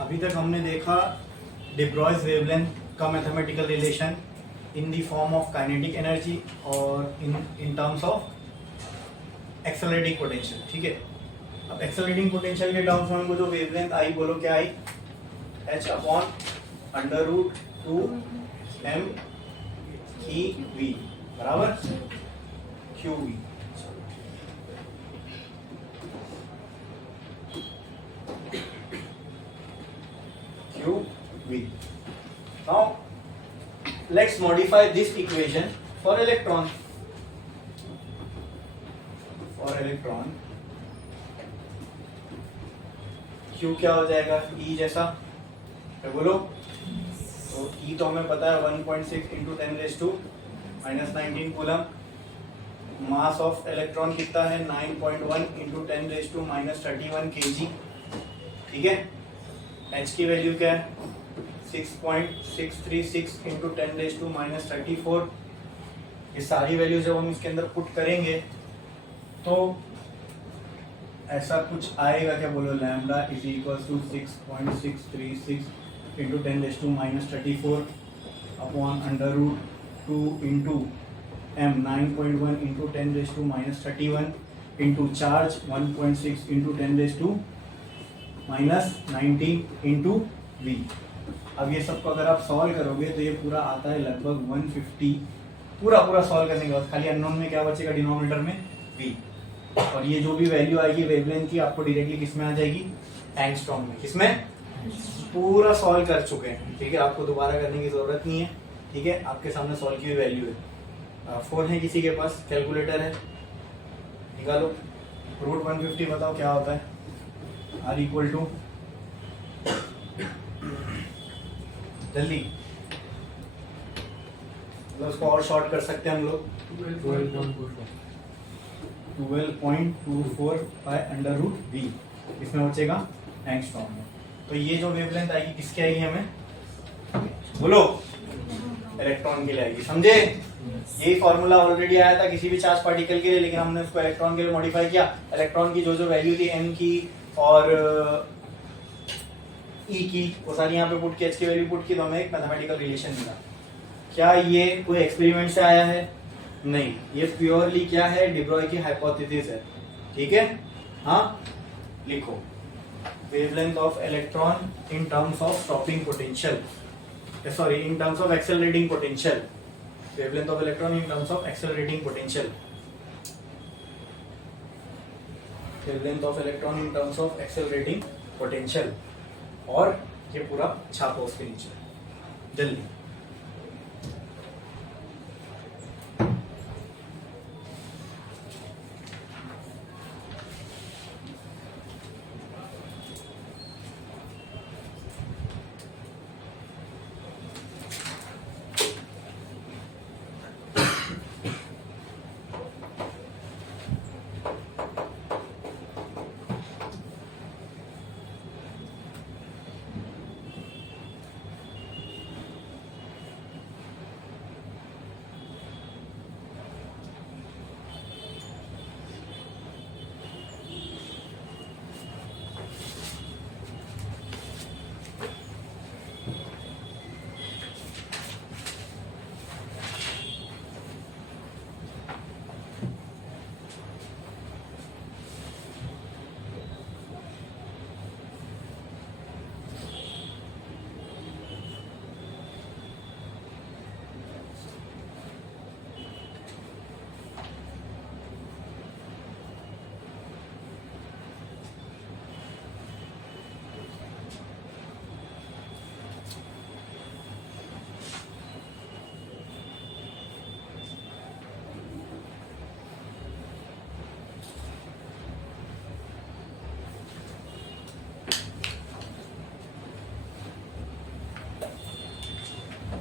अभी तक हमने देखा de Broglie's वेवलेंथ का mathematical relation in the form of kinetic energy और in terms of accelerating potential. ठीक है, अब एक्सेलरेटिंग पोटेंशियल के टर्म्स में हमको जो वेवलेंथ आई, बोलो क्या आई, h upon under root 2 m e V बराबर q V. QV. Now let's modify this equation for electron. For electron Q क्या हो जाएगा, E जैसा, क्या बोलो? तो E तो हमें पता है 1.6 into 10⁻⁻19 coulomb. Mass of electron कितना है, 9.1 इंटू 10⁻31 kg। ठीक है, H की वैल्यू क्या है, 6.636 इंटू 10⁻34। ये सारी वैल्यू जब हम इसके अंदर पुट करेंगे तो ऐसा कुछ आएगा, क्या बोलो, lambda is equal to 6.636 into 10⁻34 upon under root 2 into m 9.1 into 10⁻31 into charge 1.6 into 10⁻19 into V. अब ये सबको अगर आप सॉल्व करोगे तो ये पूरा आता है लगभग 150। पूरा सॉल्व करने के बाद खाली अननोन में क्या बचेगा, डिनोमिनेटर में वी। और ये जो भी वैल्यू आएगी वेवलेंथ की, आपको डायरेक्टली किसमें आ जाएगी, एंगस्ट्रॉम में। किसमें, पूरा सॉल्व कर चुके हैं। ठीक है, आपको दोबारा करने की जरूरत नहीं है। ठीक है, आपके सामने सॉल्व की हुई वैल्यू है। फोन है किसी के पास, कैलकुलेटर है, निकालो। रूट 150 बताओ क्या होता है, आर इक्वल टू, जल्दी, मतलब उसको और शॉर्ट कर सकते हैं हम लोग, 12.24 बाय अंडर रूट वी। इसमें बचेगा एंगस्ट्रॉम में। तो ये जो वेवलेंथ आएगी किसकी आएगी, हमें बोलो, इलेक्ट्रॉन के लिए आएगी। समझे, यही फॉर्मूला ऑलरेडी आया था किसी भी चार्ज पार्टिकल के लिए, लेकिन हमने उसको इलेक्ट्रॉन के लिए मॉडिफाई किया। इलेक्ट्रॉन की जो जो वैल्यू थी एम की और ई की, वो सारी यहाँ पे पुट की, एच की वैल्यू पुट की, तो हमें एक मैथमेटिकल रिलेशन मिला। क्या ये कोई एक्सपेरिमेंट से आया है, नहीं, ये प्योरली क्या है, de Broglie की हाइपोथेसिस है। ठीक है, हाँ, लिखो, wavelength of electron in terms of stopping potential, sorry, in terms of accelerating potential. Wavelength of electron in terms of accelerating potential. Wavelength of electron in terms of accelerating potential. और ये पूरा छापो उसके नीचे, जल्दी।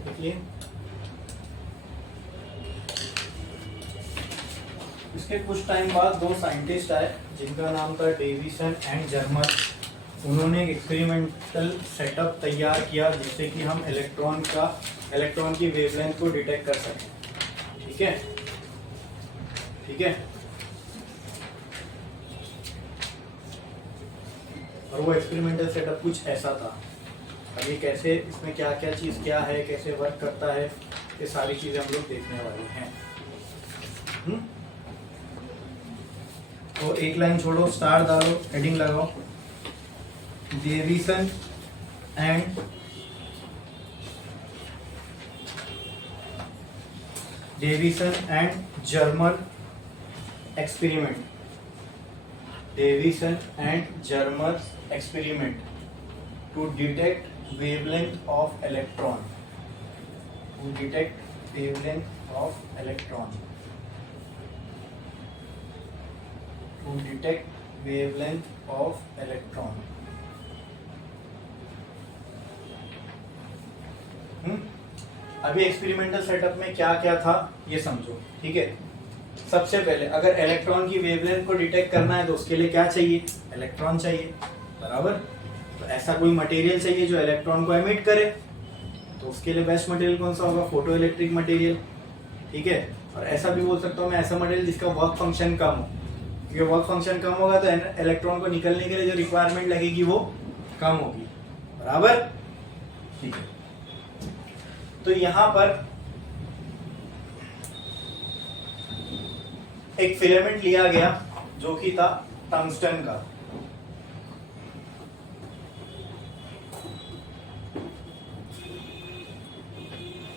देखिए, इसके कुछ टाइम बाद दो साइंटिस्ट आए जिनका नाम था डेविसन एंड जर्मर। उन्होंने एक एक्सपेरिमेंटल सेटअप तैयार किया जिससे कि हम इलेक्ट्रॉन की वेवलेंथ को डिटेक्ट कर सकें। ठीक है, ठीक है। और वो एक्सपेरिमेंटल सेटअप कुछ ऐसा था। अब ये कैसे, इसमें क्या क्या चीज़ क्या है, कैसे वर्क करता है, ये सारी चीज़ें हम लोग देखने वाले हैं। तो एक लाइन छोड़ो, स्टार डालो, हेडिंग लगाओ, Davisson and Germer experiment, Davisson and Germer experiment to detect wavelength of electron, to detect wavelength of electron, to detect wavelength of electron. अभी एक्सपेरिमेंटल सेटअप में क्या क्या था ये समझो, ठीक है। सबसे पहले अगर इलेक्ट्रॉन की वेवलेंथ को डिटेक्ट करना है तो उसके लिए क्या चाहिए, इलेक्ट्रॉन चाहिए, बराबर। तो ऐसा कोई मटेरियल चाहिए जो इलेक्ट्रॉन को एमिट करे, तो उसके लिए बेस्ट मटेरियल कौन सा होगा, फोटो इलेक्ट्रिक मटेरियल, ठीक है। और ऐसा भी बोल सकता हूँ मैं, ऐसा मटेरियल जिसका वर्क फंक्शन कम हो, क्योंकि वर्क फंक्शन कम होगा तो इलेक्ट्रॉन को निकलने के लिए जो रिक्वायरमेंट लगेगी वो कम होगी, बराबर, ठीक है। तो यहां पर एक फिलामेंट लिया गया जो कि था टंगस्टन का,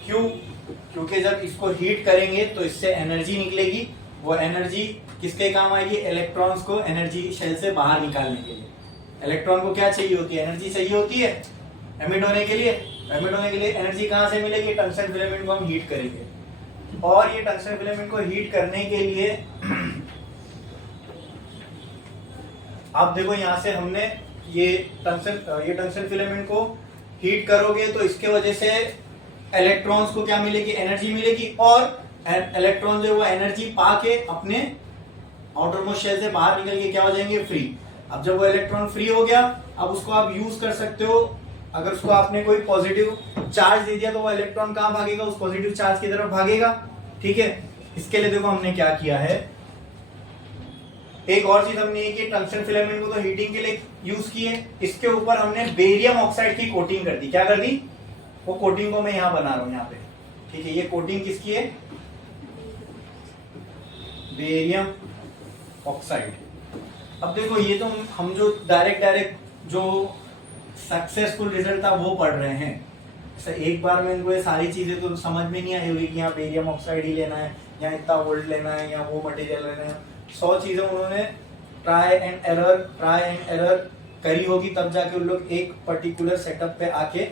क्यों, क्योंकि जब इसको हीट करेंगे तो इससे एनर्जी निकलेगी, वो एनर्जी किसके काम आएगी, इलेक्ट्रॉन्स को एनर्जी शेल से बाहर निकालने के लिए। इलेक्ट्रॉन को क्या चाहिए होती है, एनर्जी चाहिए होती है एमिट होने के लिए। एमिट होने के लिए एनर्जी कहां से मिलेगी, टंगस्टन फिलामेंट को हम हीट करेंगे, और ये टंगस्टन फिलामेंट को हीट करने के लिए आप देखो यहां से हमने ये टंगस्टन फिलामेंट को हीट करोगे तो इसके वजह से इलेक्ट्रॉन्स को क्या मिलेगी, एनर्जी मिलेगी, और इलेक्ट्रॉन जो है वो एनर्जी पाके अपने आउटर मोस्ट शेल से बाहर निकल के क्या हो जाएंगे, फ्री। अब जब वो इलेक्ट्रॉन फ्री हो गया, अब उसको आप यूज कर सकते हो। अगर उसको आपने कोई पॉजिटिव चार्ज दे दिया तो वो इलेक्ट्रॉन कहां भागेगा, उस पॉजिटिव चार्ज की तरफ भागेगा, ठीक है। इसके लिए देखो हमने क्या किया है, एक और चीज हमने ये कि टंगस्टन फिलामेंट को तो हीटिंग के लिए यूज किए, इसके ऊपर हमने बेरियम ऑक्साइड की कोटिंग कर दी। क्या कर दी, वो कोटिंग को मैं यहां बना रहा हूं यहाँ पे, ठीक है। ये कोटिंग किसकी है, बेरियम ऑक्साइड। अब देखो ये तो हम जो डायरेक्ट जो सक्सेसफुल रिजल्ट था वो पढ़ रहे हैं। ऐसा एक बार में इनको ये सारी चीजें तो समझ में नहीं आई होगी कि यहाँ बेरियम ऑक्साइड ही लेना है, या इतना वोल्ट लेना है, या वो मटेरियल लेना है। 100 चीजें उन्होंने ट्राई एंड एरर करी होगी, तब जाके उन लोग एक पर्टिकुलर सेटअप पे आके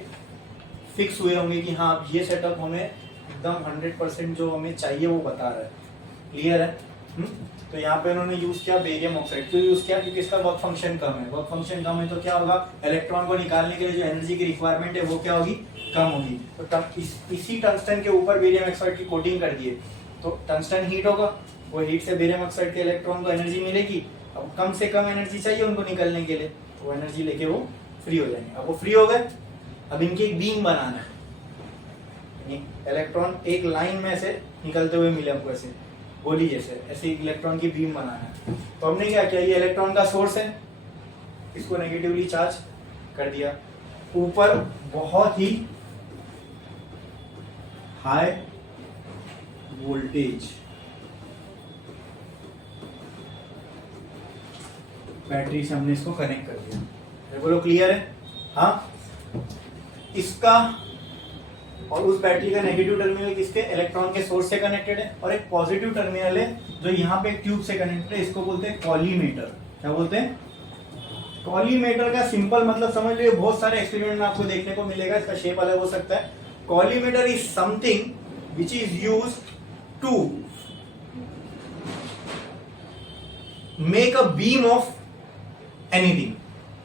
फिक्स हुए होंगे कि हाँ ये सेटअप हमें एकदम 100% जो हमें चाहिए वो बता रहा है। क्लियर है? तो यहाँ पे उन्होंने यूज किया बेरियम ऑक्साइड। क्यों यूज किया, क्योंकि इसका वर्क फंक्शन कम है। वर्क फंक्शन कम है तो क्या होगा, इलेक्ट्रॉन को निकालने के लिए जो एनर्जी की रिक्वायरमेंट है वो क्या होगी, कम होगी। तो इसी टंगस्टन के ऊपर बेरियम ऑक्साइड की कोटिंग कर दिए तो टंगस्टन हीट होगा, वो हीट से बेरियम ऑक्साइड के इलेक्ट्रॉन को एनर्जी मिलेगी। अब कम से कम एनर्जी चाहिए उनको निकलने के लिए, तो एनर्जी लेके वो फ्री हो जाएंगे। अब वो फ्री हो गए, अब इनकी एक बीम बनाना है। इलेक्ट्रॉन एक लाइन में से निकलते हुए मिले आपको, ऐसे गोली जैसे, ऐसे इलेक्ट्रॉन की बीम बनाना है। तो हमने क्या किया, ये इलेक्ट्रॉन का सोर्स है, इसको नेगेटिवली चार्ज कर दिया। ऊपर बहुत ही हाई वोल्टेज बैटरी से हमने इसको कनेक्ट कर दिया। बोलो क्लियर है? हाँ, इसका और उस बैटरी का नेगेटिव टर्मिनल किसके, इलेक्ट्रॉन के सोर्स से कनेक्टेड है, और एक पॉजिटिव टर्मिनल है जो यहाँ पे एक ट्यूब से कनेक्टेड है। इसको बोलते हैं कॉलीमेटर। क्या बोलते हैं? कॉलीमेटर का सिंपल मतलब समझ लीजिए, बहुत सारे एक्सपेरिमेंट में आपको देखने को मिलेगा, इसका शेप अलग हो सकता है। Collimator is something which is used to make a beam of anything.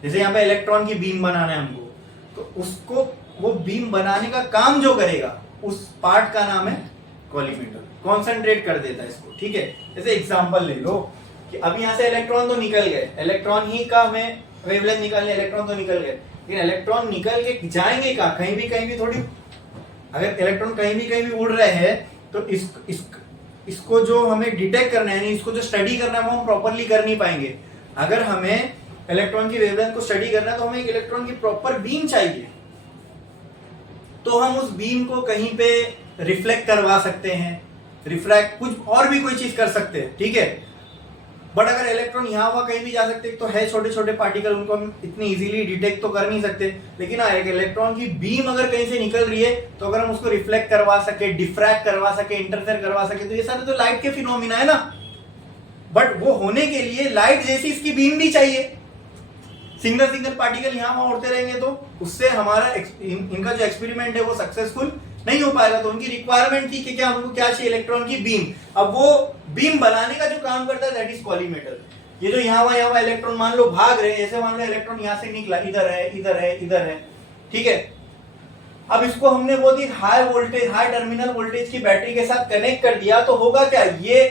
जैसे यहाँ पे इलेक्ट्रॉन की बीम बनाना है हमको, तो उसको वो बीम बनाने का काम जो करेगा उस पार्ट का नाम है कॉलीमेटर। कॉन्सेंट्रेट कर देता है इसको, ठीक है। जैसे एग्जांपल ले लो कि अब यहाँ से इलेक्ट्रॉन तो निकल गए, इलेक्ट्रॉन ही का हमें वेवलेंथ निकालने, इलेक्ट्रॉन तो निकल गए, लेकिन इलेक्ट्रॉन निकल के जाएंगे कहाँ, कहीं भी थोड़ी। अगर इलेक्ट्रॉन कहीं भी उड़ रहे हैं तो इसको जो हमें डिटेक्ट करना है, इसको जो स्टडी करना है वो हम प्रॉपरली कर नहीं पाएंगे। अगर हमें इलेक्ट्रॉन की वेवलेंथ को स्टडी करना है तो हमें एक इलेक्ट्रॉन की प्रॉपर बीम चाहिए, तो हम उस बीम को कहीं पे रिफ्लेक्ट करवा सकते हैं, रिफ्रैक्ट कुछ और भी कोई चीज कर सकते हैं, ठीक है। बट अगर इलेक्ट्रॉन यहाँ वहां कहीं भी जा सकते तो है छोटे छोटे पार्टिकल, उनको हम इतनी इजीली डिटेक्ट तो कर नहीं सकते। लेकिन हाँ, एक इलेक्ट्रॉन की बीम अगर कहीं से निकल रही है तो अगर हम उसको रिफ्लेक्ट करवा सके, डिफ्रैक्ट करवा सके, इंटरफेयर करवा सके, तो ये सारे तो लाइट के फिनोमिना है ना। बट वो होने के लिए लाइट जैसी इसकी बीम भी चाहिए। सिंगल सिंगल पार्टिकल यहाँ वहां उड़ते रहेंगे तो उससे हमारा इनका जो एक्सपेरिमेंट है वो सक्सेसफुल नहीं हो पाएगा। तो उनकी रिक्वायरमेंट थी कि क्या हमको क्या चाहिए, इलेक्ट्रॉन की बीम। अब वो बीम बनाने का जो काम करता है दैट इज कॉलीमेटर। ये जो यहाँ वहां इलेक्ट्रॉन मान लो भाग रहे हैं, जैसे मान लो इलेक्ट्रॉन यहाँ से निकला, इधर है, इधर है, इधर है, ठीक है। अब इसको हमने बहुत ही high voltage, high terminal voltage की बैटरी के साथ कनेक्ट कर दिया तो होगा क्या, ये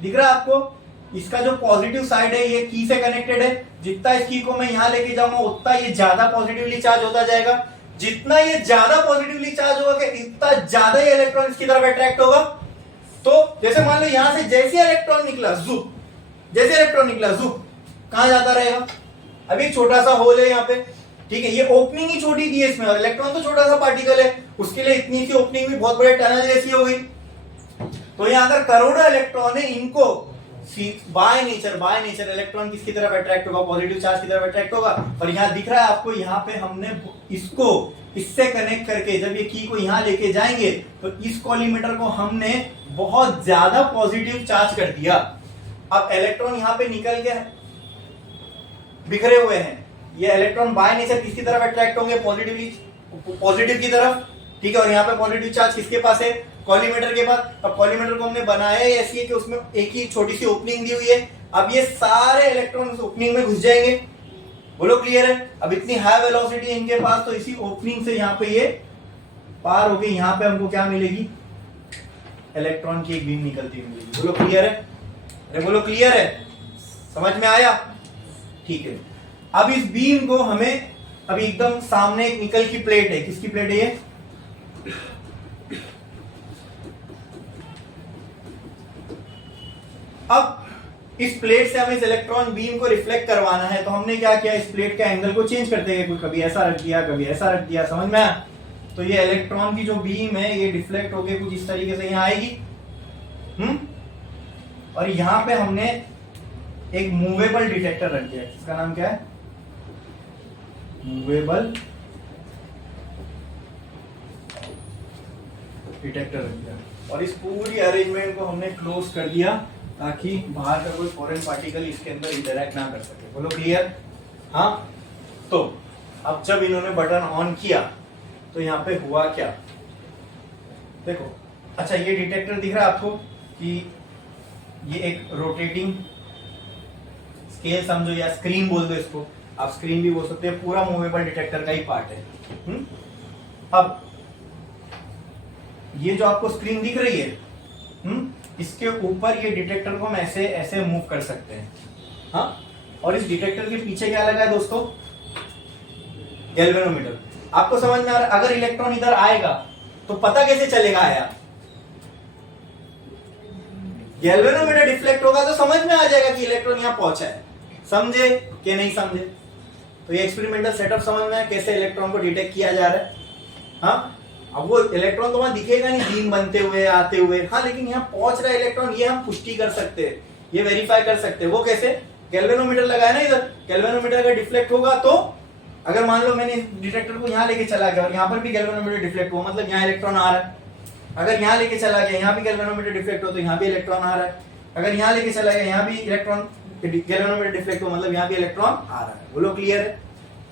दिख रहा है आपको, इसका जो पॉजिटिव साइड है ये की से कनेक्टेड है। जितना इस की को मैं यहाँ लेके जाऊंगा उतना ये ज्यादा पॉजिटिवली चार्ज होता जाएगा। जितना ये ज्यादा पॉजिटिवली चार्ज होगा इतना ज्यादा ये इलेक्ट्रॉन इसकी तरफ अट्रैक्ट होगा। तो जैसे मान लो यहां से जैसे इलेक्ट्रॉन निकला जुप, जैसे इलेक्ट्रॉन निकला जुप, कहां जाता रहेगा। अभी एक छोटा सा होल है यहाँ पे, ठीक है, ये ओपनिंग ही छोटी दी है इसमें, इलेक्ट्रॉन तो छोटा सा पार्टिकल है, उसके लिए इतनी सी ओपनिंग भी बहुत बड़े टनल जैसी हो गई। तो यहाँ अगर करोड़ों इलेक्ट्रॉन है, इनको बाय नेचर इलेक्ट्रॉन किसकी तरफ अट्रैक्ट होगा, पॉजिटिव चार्ज की तरफ अट्रैक्ट होगा। और यहाँ दिख रहा है आपको, यहाँ पे हमने इसको इससे कनेक्ट करके जब ये की को यहाँ लेके जाएंगे तो इस कॉलीमीटर को हमने बहुत ज्यादा पॉजिटिव चार्ज कर दिया। अब इलेक्ट्रॉन यहाँ पे निकल के बिखरे हुए हैं, ये इलेक्ट्रॉन बाय नेचर किसकी तरफ अट्रैक्ट होंगे, पॉजिटिव की तरफ, ठीक है। और यहाँ पे पॉजिटिव चार्ज किसके पास है, कॉलीमीटर के पास। अब कॉलीमीटर को हमने बनाया ऐसी है कि उसमें एक ही छोटी सी ओपनिंग दी हुई है। अब ये सारे इलेक्ट्रॉन उस ओपनिंग में घुस जाएंगे, बोलो क्लियर है। अब इतनी हाई वेलोसिटी है इनके पास, तो इसी ओपनिंग से यहाँ पे ये पार होके यहाँ पे हमको क्या मिलेगी, इलेक्ट्रॉन की एक बीम निकलती हुई मिलेगी। बोलो क्लियर है, अरे बोलो क्लियर है, समझ में आया, ठीक है। अब इस बीम को हमें अभी एकदम सामने एक निकल की प्लेट है, किसकी प्लेट है ये, अब इस प्लेट से हमें इस इलेक्ट्रॉन बीम को रिफ्लेक्ट करवाना है। तो हमने क्या किया, इस प्लेट के एंगल को चेंज करते गए, कभी ऐसा रख दिया, कभी ऐसा रख दिया, समझ में आया। तो ये इलेक्ट्रॉन की जो बीम है ये डिफ्लेक्ट होके कुछ इस तरीके से यहाँ आएगी, और यहाँ पे हमने एक मूवेबल डिटेक्टर रख दिया, इसका नाम क्या है, मूवेबल डिटेक्टर रख दिया। और इस पूरी अरेंजमेंट को हमने क्लोज कर दिया ताकि बाहर का कोई फॉरेन पार्टिकल इसके अंदर इंटरैक्ट ना कर सके। बोलो क्लियर, हाँ। तो अब जब इन्होंने बटन ऑन किया तो यहाँ पे हुआ क्या, देखो। अच्छा, ये डिटेक्टर दिख रहा है आपको कि ये एक रोटेटिंग स्केल समझो, या स्क्रीन बोल दो इसको, आप स्क्रीन भी बोल सकते हैं, पूरा मूवेबल डिटेक्टर का ही पार्ट है। अब ये जो आपको स्क्रीन दिख रही है, इसके ऊपर ये डिटेक्टर को हम ऐसे ऐसे मूव कर सकते हैं, हाँ। और इस डिटेक्टर के पीछे क्या लगा है दोस्तों, गैल्वेनोमीटर। आपको समझ में आ रहा है, अगर इलेक्ट्रॉन इधर आएगा तो पता कैसे चलेगा आया, गैल्वेनोमीटर डिफ्लेक्ट होगा तो समझ में आ जाएगा कि इलेक्ट्रॉन यहां पहुंचा है। समझे कि नहीं समझे। तो ये एक्सपेरिमेंटल सेटअप समझ में आया कैसे इलेक्ट्रॉन को डिटेक्ट किया जा रहा है, हाँ। अब वो इलेक्ट्रॉन तो वहां दिखेगा नहीं बीम बनते हुए आते हुए, हाँ, लेकिन यहाँ पहुंच रहा है इलेक्ट्रॉन, ये हम पुष्टि कर सकते हैं, ये वेरीफाई कर सकते हैं। वो कैसे, गैल्वेनोमीटर लगाया ना इधर, गैल्वेनोमीटर अगर डिफ्लेक्ट होगा तो अगर मान लो मैंने डिटेक्टर को यहाँ लेके चला गया और यहाँ पर भी गैल्वेनोमीटर डिफ्लेक्ट हुआ, मतलब यहाँ इलेक्ट्रॉन आ रहा है। अगर यहाँ लेके चला गया, यहाँ भी गैल्वेनोमीटर डिफ्लेक्ट हो तो यहाँ भी इलेक्ट्रॉन आ रहा है। अगर यहाँ लेके चला गया, यहाँ भी इलेक्ट्रॉन गैल्वेनोमीटर डिफ्लेक्ट हो, मतलब यहाँ भी इलेक्ट्रॉन आ रहा है। बोलो क्लियर है।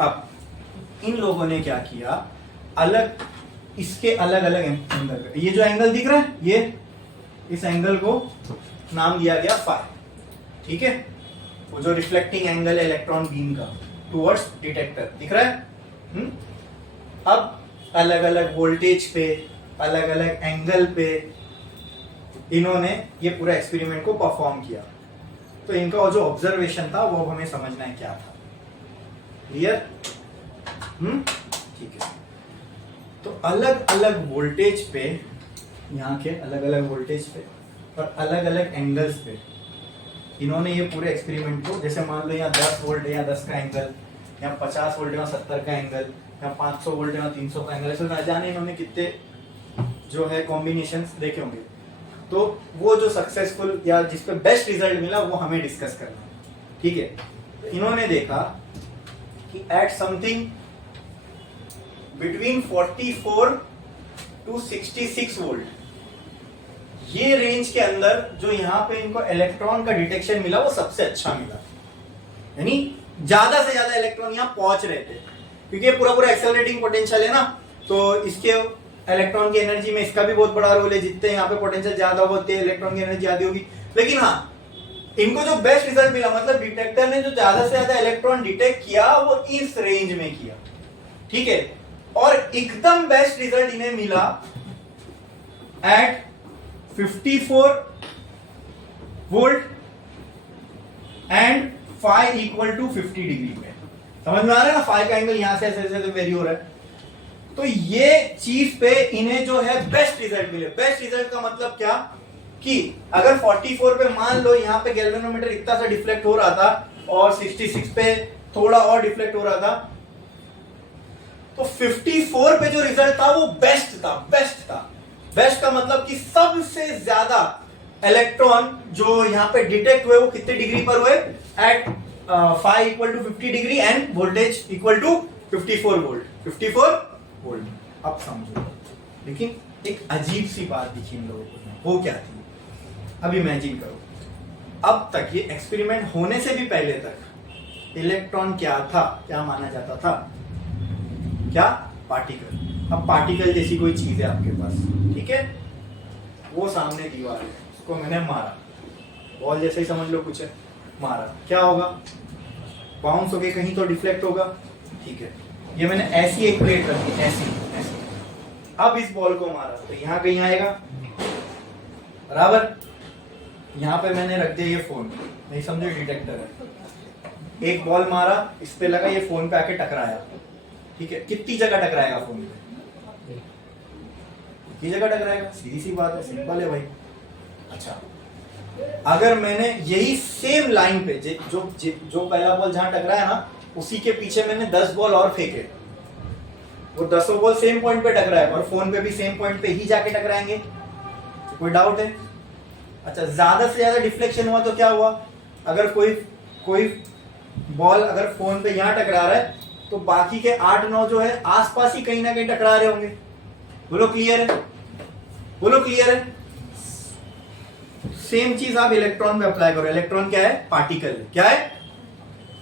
अब इन लोगों ने क्या किया, अलग इसके अलग अलग एंगल, ये जो एंगल दिख रहा है, ये इस एंगल को नाम दिया गया फाई, ठीक है। वो जो रिफ्लेक्टिंग एंगल है इलेक्ट्रॉन बीम का टुवर्ड्स डिटेक्टर, दिख रहा है। अब अलग अलग वोल्टेज पे, अलग अलग एंगल पे इन्होंने ये पूरा एक्सपेरिमेंट को परफॉर्म किया। तो इनका जो ऑब्जर्वेशन था वो हमें समझना है क्या था, क्लियर, ठीक है। तो अलग अलग वोल्टेज पे, यहाँ के अलग अलग वोल्टेज पे और अलग अलग एंगल्स पे इन्होंने ये पूरे एक्सपेरिमेंट को, जैसे मान लो यहाँ 10 वोल्ट है, यहाँ 10 का एंगल, यहाँ 50 वोल्ट है, यहाँ 70 का एंगल, यहाँ 500 वोल्ट है, यहाँ 300 का एंगल, ऐसे न जाने इन्होंने कितने जो है कॉम्बिनेशंस देखे होंगे। तो वो जो सक्सेसफुल या जिस पे बेस्ट रिजल्ट मिला वो हमें डिस्कस करना है, ठीक है। तो इन्होंने देखा कि at something between 44 to 66 volt, ये रेंज के अंदर जो यहाँ पे इनको इलेक्ट्रॉन का डिटेक्शन मिला वो सबसे अच्छा मिला, यानी ज्यादा से ज्यादा इलेक्ट्रॉन यहाँ पहुंच रहे थे, क्योंकि पूरा पूरा एक्सेलरेटिंग पोटेंशियल है ना, तो इसके इलेक्ट्रॉन की एनर्जी में इसका भी बहुत बड़ा रोल है। जितने यहाँ पे पोटेंशियल ज्यादा होते हैं इलेक्ट्रॉन की एनर्जी ज्यादा होगी। लेकिन हाँ, इनको जो बेस्ट रिजल्ट मिला, मतलब डिटेक्टर ने जो ज्यादा से ज्यादा इलेक्ट्रॉन डिटेक्ट किया वो इस रेंज में किया, ठीक है। और एकदम बेस्ट रिजल्ट इन्हें मिला at 54 volt and phi equal to 50 degree में। समझ में आ रहा है ना, फाई का एंगल यहां से ऐसे ऐसे वेरी हो रहा है। तो ये चीज पे इन्हें जो है बेस्ट रिजल्ट मिले। बेस्ट रिजल्ट का मतलब क्या कि अगर 44 पे मान लो यहाँ पे गैल्वेनोमीटर इतना सा डिफ्लेक्ट हो रहा था और 66 पे थोड़ा और डिफ्लेक्ट हो रहा था, तो 54 पे जो रिजल्ट था वो बेस्ट था। बेस्ट का मतलब कि सबसे ज्यादा इलेक्ट्रॉन जो यहाँ पे डिटेक्ट हुए वो कितने डिग्री पर हुए, at phi equal to 50 degree and voltage equal to 54 volt. अब समझो, लेकिन एक अजीब सी बात दिखी इन लोगों को, वो क्या थी? अब इमेजिन करो, अब तक ये एक्सपेरिमेंट होने से भी पहले तक इलेक्ट्रॉन क्या था, क्या माना जाता था? क्या? पार्टिकल। अब पार्टिकल जैसी कोई चीज है आपके पास, ठीक है, वो सामने दीवार है, उसको मैंने मारा, बॉल जैसे ही समझ लो कुछ है, मारा, क्या होगा? बाउंस हो गया, कहीं तो डिफ्लेक्ट होगा, ठीक है। ये मैंने ऐसी एक प्लेट रखी, ऐसी। अब इस बॉल को मारा तो यहाँ कहीं आएगा, बराबर। यहाँ पे मैंने रख दिया ये फोन, नहीं समझे, डिटेक्टर है। एक बॉल मारा, इस पे लगा, ये फोन पे आके टकराया, ठीक है। कितनी जगह टकराएगा फोन पे? कितनी जगह टकराएगा? सीधी सी बात है, सिंपल है भाई। अच्छा, अगर मैंने यही सेम लाइन पे जो पहला बॉल जहां टकराया ना, उसी के पीछे मैंने 10 बॉल और फेंके, वो 10 बॉल सेम पॉइंट पे टकराए और फोन पे भी सेम पॉइंट पे ही जाके टकराएंगे, कोई डाउट है? अच्छा, ज्यादा से ज्यादा डिफ्लेक्शन हुआ तो क्या हुआ? अगर कोई बॉल अगर फोन पे यहां टकरा रहा है तो बाकी के 8-9 जो है आसपास ही कहीं ना कहीं टकरा रहे होंगे। बोलो क्लियर है? बोलो क्लियर है? सेम चीज आप इलेक्ट्रॉन में अप्लाई करो। इलेक्ट्रॉन क्या है? पार्टिकल। क्या है?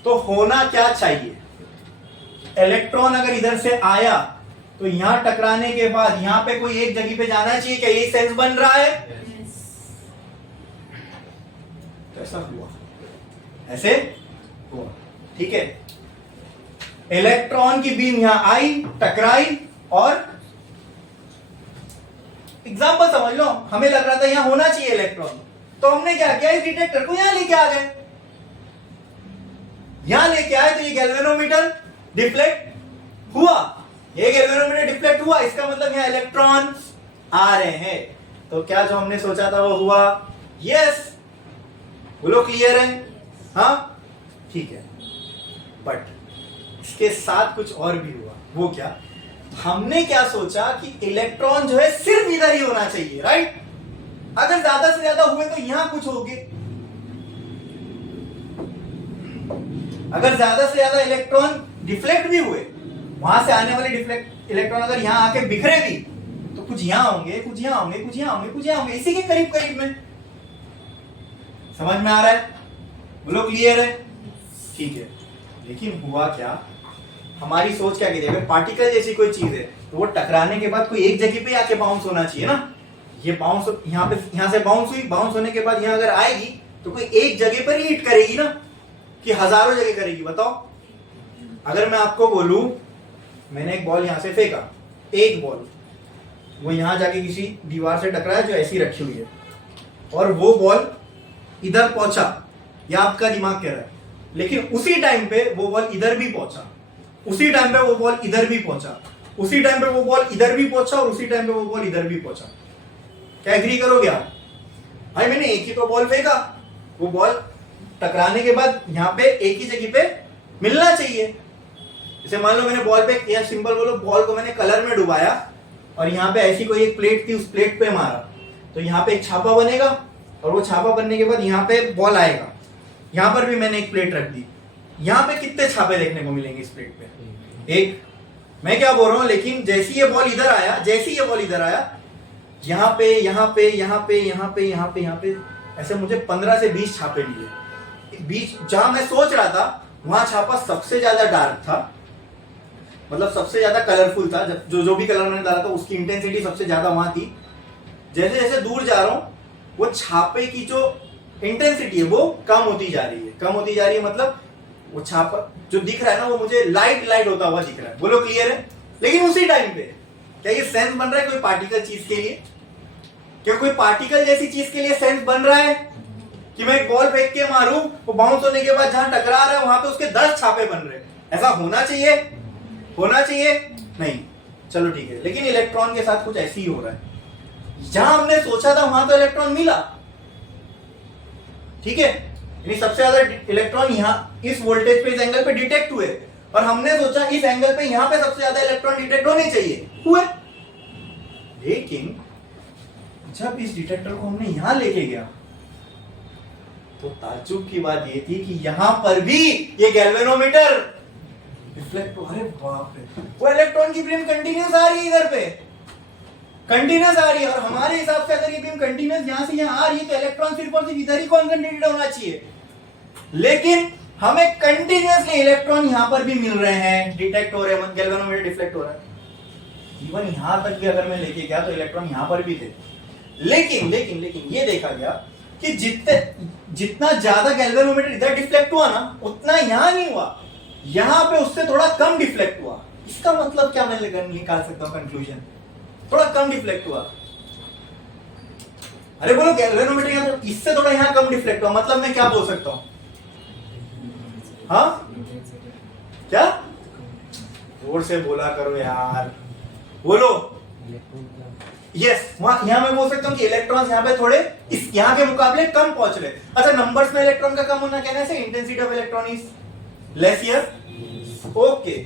तो होना क्या चाहिए? इलेक्ट्रॉन अगर इधर से आया तो यहां टकराने के बाद यहां पे कोई एक जगह पे जाना चाहिए, क्या ये सेंस बन रहा है? तो ऐसा हुआ, ऐसे हुआ, ठीक है। इलेक्ट्रॉन की बीम यहां आई, टकराई, और एग्जाम्पल समझ लो, हमें लग रहा था यहां होना चाहिए इलेक्ट्रॉन, तो हमने क्या किया, इस डिटेक्टर को यहां लेके आ गए। यहां लेके आए तो ये गैल्वेनोमीटर डिफ्लेक्ट हुआ, ये गैल्वेनोमीटर डिफ्लेक्ट हुआ, इसका मतलब यहां इलेक्ट्रॉन आ रहे हैं। तो क्या जो हमने सोचा था वो हुआ? यस। बोलो क्लियर है? हाँ, ठीक है। बट इसके साथ कुछ और भी हुआ। वो क्या? हमने क्या सोचा कि इलेक्ट्रॉन जो है सिर्फ इधर ही होना चाहिए, राइट? अगर ज्यादा से ज्यादा हुए तो यहां कुछ होंगे। अगर ज्यादा से ज्यादा इलेक्ट्रॉन डिफ्लेक्ट भी हुए, वहां से आने वाले डिफ्लेक्ट इलेक्ट्रॉन अगर यहां आके बिखरे भी तो कुछ यहां होंगे, कुछ यहां होंगे, कुछ यहां होंगे, कुछ यहां होंगे, इसी के करीब करीब में। समझ में आ रहा है? बोलो क्लियर है? ठीक है। लेकिन हुआ क्या, हमारी सोच क्या कहती है, अगर पार्टिकल जैसी कोई चीज है तो वो टकराने के बाद कोई एक जगह पे आके बाउंस होना चाहिए ना। ये बाउंस यहां से बाउंस हुई, बाउंस होने के बाद यहां अगर आएगी तो कोई एक जगह पर ही हिट करेगी ना, कि हजारों जगह करेगी? बताओ। अगर मैं आपको बोलूं, मैंने एक बॉल यहां से फेंका, एक बॉल, वो यहां जाके किसी दीवार से टकराया जो ऐसी रखी हुई है, और वो बॉल इधर पहुंचा, या आपका दिमाग कह रहा है, लेकिन उसी टाइम पे वो बॉल इधर भी पहुंचा, उसी टाइम पे वो बॉल इधर भी पहुंचा, उसी टाइम पे वो बॉल इधर भी पहुंचा, और उसी टाइम पे वो बॉल इधर भी पहुंचा। क्या एग्री करोगे आप? भाई मैंने एक ही तो बॉल फेंका, वो बॉल टकराने के बाद यहाँ पे एक ही जगह पे मिलना चाहिए। जैसे मान लो मैंने बॉल पे, या सिंपल बोलो, बॉल को मैंने कलर में डुबाया और यहाँ पे ऐसी कोई एक प्लेट थी, उस प्लेट पे मारा तो यहाँ पे एक छापा बनेगा, और वो छापा बनने के बाद यहाँ पे बॉल आएगा। यहाँ पर भी मैंने एक प्लेट रख दी, यहाँ पे कितने छापे देखने को मिलेंगे इस प्लेट पे? एक। मैं क्या बोल रहा हूँ, लेकिन जैसे ये बॉल इधर आया, जैसे ये बॉल इधर आया, यहाँ पे यहाँ पे यहाँ पे यहाँ पे यहाँ पे यहाँ पे ऐसे मुझे 15 से 20 छापे मिले। बीच जहां मैं सोच रहा था वहां छापा सबसे ज्यादा डार्क था, मतलब सबसे ज्यादा कलरफुल था। जो भी कलर मैंने डाला था उसकी इंटेंसिटी सबसे ज्यादा वहां थी। जैसे जैसे दूर जा रहा हूं वो छापे की जो इंटेंसिटी है वो कम होती जा रही है, कम होती जा रही है। मतलब वो छापा जो दिख रहा है ना वो मुझे लाइट लाइट होता हुआ दिख रहा है। बोलो क्लियर है? लेकिन उसी टाइम पे क्या ये सेंस बन रहा है कोई पार्टिकल चीज के लिए? क्या कोई पार्टिकल जैसी चीज के लिए सेंस बन रहा है कि मैं एक बॉल फेंक के मारूं, वो बाउंस होने के बाद जहां टकरा रहा है वहां पे उसके 10 छापे बन रहे हैं? ऐसा होना चाहिए? होना चाहिए? नहीं। चलो ठीक है, लेकिन इलेक्ट्रॉन के साथ कुछ ऐसे ही हो रहा है। जहां हमने सोचा था वहां तो इलेक्ट्रॉन मिला, ठीक है, यानी सबसे ज्यादा इलेक्ट्रॉन यहां इस वोल्टेज पे, इस एंगल पे डिटेक्ट हुए, और हमने सोचा इस एंगल पे यहां पे सबसे ज्यादा इलेक्ट्रॉन डिटेक्ट होने चाहिए, हुए। लेकिन जब इस डिटेक्टर को हमने यहां लेके गया तो ताज्जुब की बात ये थी कि यहां पर भी ये गैल्वेनोमीटर रिफ्लेक्ट, अरे बाप रे, वो इलेक्ट्रॉन की बीम कंटिन्यूस आ रही है, इधर पे कंटिन्यूस आ रही है। और हमारे हिसाब से अगर ये बीम कंटिन्यूस यहां से यहां आ रही है तो इलेक्ट्रॉन सिर्फ और सिर्फ इधर ही कॉन्सेंट्रेटेड होना चाहिए, लेकिन हमें कंटिन्यूसली इलेक्ट्रॉन यहां पर भी मिल रहे हैं, डिटेक्ट हो रहे हैं, गैल्वेनोमीटर डिफ्लेक्ट हो रहा है। इवन यहां तक भी अगर मैं लेके गया तो इलेक्ट्रॉन यहां पर भी थे। लेकिन लेकिन लेकिन ये देखा गया कि जितना ज्यादा गैल्वेनोमीटर इधर डिफ्लेक्ट हुआ ना उतना यहां नहीं हुआ, यहां पे उससे थोड़ा कम डिफ्लेक्ट हुआ। इसका मतलब क्या मैं निकाल सकता हूं कंक्लूजन? थोड़ा कम डिफ्लेक्ट हुआ। अरे बोलो गैल्वेनोमीटर यहां तो इससे थोड़ा यहां कम डिफ्लेक्ट हुआ, मतलब मैं क्या बोल सकता हूं? हाँ क्या? जोर से बोला करो यार, बोलो। यस, वहां यहां मैं बोल सकता हूं कि इलेक्ट्रॉन्स यहां पे थोड़े इस यहां के मुकाबले कम पहुंच रहे। अच्छा, नंबर्स में इलेक्ट्रॉन का कम होना कहने से intensity of electron is less here, okay.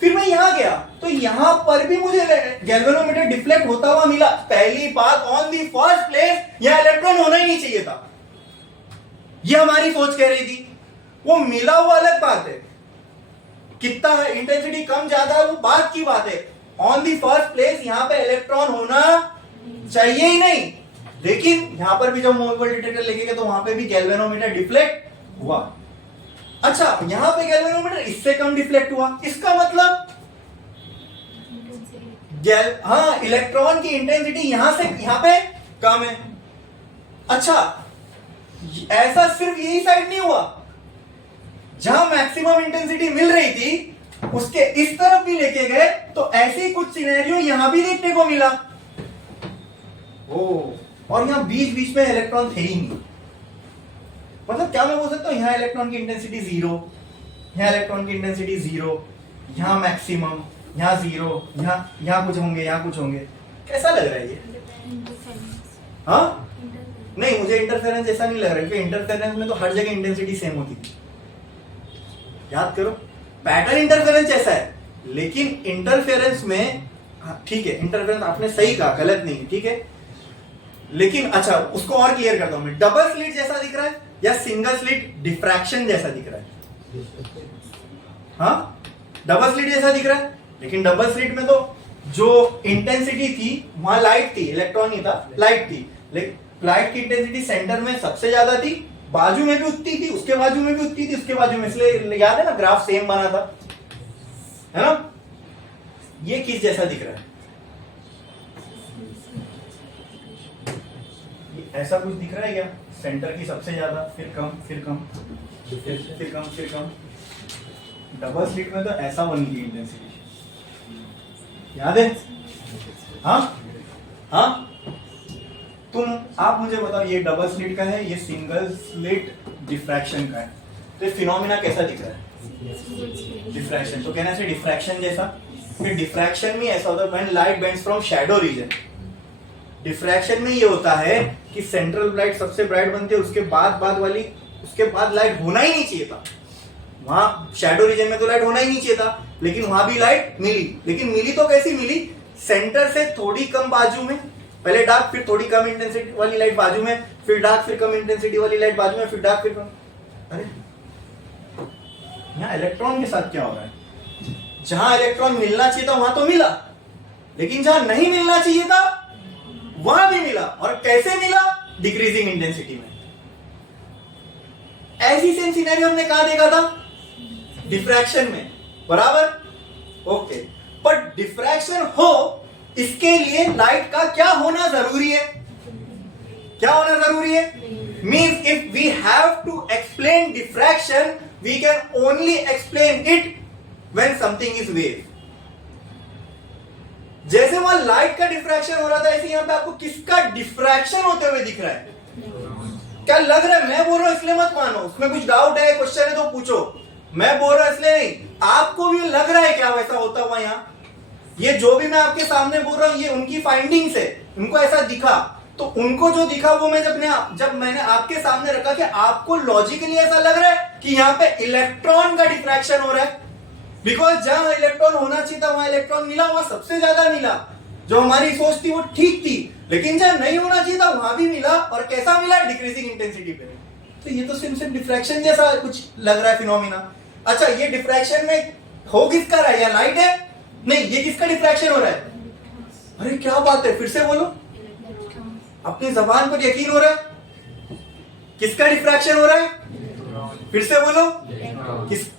फिर मैं यहां गया तो यहां पर भी मुझे गैल्वेनोमीटर डिफ्लेक्ट होता हुआ मिला। पहली बात, ऑन दी फर्स्ट प्लेस यहां इलेक्ट्रॉन होना ही नहीं चाहिए था, ये हमारी सोच कह रही थी। वो मिला हुआ अलग बात है, कितना है इंटेंसिटी कम ज्यादा है वो बात की बात है। ऑन दी फर्स्ट प्लेस यहां पे इलेक्ट्रॉन होना चाहिए ही नहीं, लेकिन यहां पर भी जब मूवेबल डिटेक्टर लेके गए तो वहां पे भी गैल्वेनोमीटर डिफ्लेक्ट हुआ। अच्छा, यहां पे गैल्वेनोमीटर इससे कम डिफ्लेक्ट हुआ, इसका मतलब हाँ, इलेक्ट्रॉन की इंटेंसिटी यहां से यहां पे कम है। अच्छा, ऐसा सिर्फ यही साइड नहीं हुआ, जहां मैक्सिमम इंटेंसिटी मिल रही थी उसके इस तरफ भी लेके गए तो ऐसे ही कुछ सिनेरियो यहां भी देखने को मिला। और यहां बीच बीच में इलेक्ट्रॉन थे ही नहीं। मतलब क्या मैं बोल सकता हूं, यहां इलेक्ट्रॉन की इंटेंसिटी 0, यहां इलेक्ट्रॉन की इंटेंसिटी 0, यहां मैक्सिमम, यहां 0, यहां कुछ होंगे, यहां कुछ होंगे। कैसा लग रहा है ये? हाँ नहीं, मुझे इंटरफेरेंस ऐसा नहीं लग रहा है, क्योंकि इंटरफेरेंस में तो हर जगह इंटेंसिटी सेम होती थी। याद करो, पैटर्न इंटरफेरेंस ऐसा है, लेकिन इंटरफेरेंस में ठीक है, इंटरफेरेंस आपने सही कहा, गलत नहीं, ठीक है। लेकिन अच्छा, उसको और क्लियर करता हूं मैं, डबल स्लिट जैसा दिख रहा है या सिंगल स्लिट डिफ्रैक्शन जैसा दिख रहा है? हाँ, डबल स्लिट जैसा दिख रहा है, लेकिन डबल स्लिट में तो जो इंटेंसिटी थी वहां लाइट थी, इलेक्ट्रॉन नहीं था, लाइट थी। लेकिन लाइट की इंटेंसिटी सेंटर में सबसे ज्यादा थी, बाजू में भी उतनी थी, उसके बाजू में भी उतनी थी, उसके बाजू में, इसलिए याद है ना ग्राफ सेम बना था, है ना? ये किस जैसा दिख रहा है? ऐसा कुछ दिख रहा है क्या? सेंटर की सबसे ज्यादा, फिर कम, फिर कम, फिर कम, फिर कम। डबल स्लिट में तो ऐसा बनी थी इंटेंसिटी, याद है? हाँ हाँ, आप मुझे बताओ, ये डबल स्लिट का है, ये सिंगल स्लिट डिफ्रैक्शन का है, तो ये फिनोमिना कैसा दिख रहा है? डिफ्रैक्शन। तो कहना चाहिए डिफ्रैक्शन जैसा। फिर डिफ्रैक्शन में ऐसा होता है when light bends from shadow region. Diffraction में ये होता है कि सेंट्रल लाइट सबसे ब्राइट बनती है, उसके बाद वाली उसके बाद लाइट होना ही नहीं चाहिए था, वहां शैडो रीजन में तो लाइट होना ही नहीं चाहिए था, लेकिन वहां भी लाइट मिली। लेकिन मिली तो कैसी मिली, सेंटर से थोड़ी कम बाजू में, पहले डार्क फिर थोड़ी कम इंटेंसिटी वाली लाइट बाजू में, फिर डार्क फिर कम इंटेंसिटी वाली लाइट बाजू में, फिर डार्क फिर कम। अरे यहाँ इलेक्ट्रॉन के साथ क्या हो रहा है, जहां इलेक्ट्रॉन मिलना चाहिए था वहां तो मिला, लेकिन जहां नहीं मिलना चाहिए था वहां भी मिला। और कैसे मिला, डिक्रीजिंग इंटेंसिटी में। ऐसी सेम सिनेरियो हमने कहां देखा था, डिफ्रैक्शन में, बराबर। ओके, पर डिफ्रैक्शन हो इसके लिए लाइट का क्या होना जरूरी है, क्या होना जरूरी है, means if we have to explain diffraction we can only explain it when something is wave. जैसे वहां लाइट का डिफ्रैक्शन हो रहा था, ऐसे यहां पे आपको किसका डिफ्रैक्शन होते हुए दिख रहा है, क्या लग रहा है, मैं बोल रहा हूं इसलिए मत मानो, उसमें कुछ डाउट है, क्वेश्चन है तो पूछो, मैं बोल रहा हूं इसलिए नहीं, आपको भी लग रहा है क्या वैसा होता हुआ यहां, ये जो भी मैं आपके सामने बोल रहा हूं ये उनकी फाइंडिंग्स है, उनको ऐसा दिखा, तो उनको जो दिखा वो मैं जब मैंने आपके सामने रखा कि आपको लॉजिकली ऐसा लग रहा है कि यहां पे इलेक्ट्रॉन का डिफ्रैक्शन हो रहा है, बिकॉज जहां इलेक्ट्रॉन होना चाहिए था वहां इलेक्ट्रॉन मिला, वहां सबसे ज्यादा मिला, जो हमारी सोच थी वो ठीक थी, लेकिन जहां नहीं होना चाहिए था वहां भी मिला, और कैसा मिला, डिक्रीजिंग इंटेंसिटी पे। तो ये तो सिर्फ डिफ्रैक्शन जैसा कुछ लग रहा है फिनोमिना। अच्छा, ये डिफ्रैक्शन में हो किसका रहा है, या लाइट है, नहीं, ये किसका डिफ्रैक्शन हो रहा है, अरे क्या बात है, फिर से बोलो, अपनी जबान पर यकीन हो रहा है, किसका डिफ्रैक्शन हो रहा है, फिर से बोलो,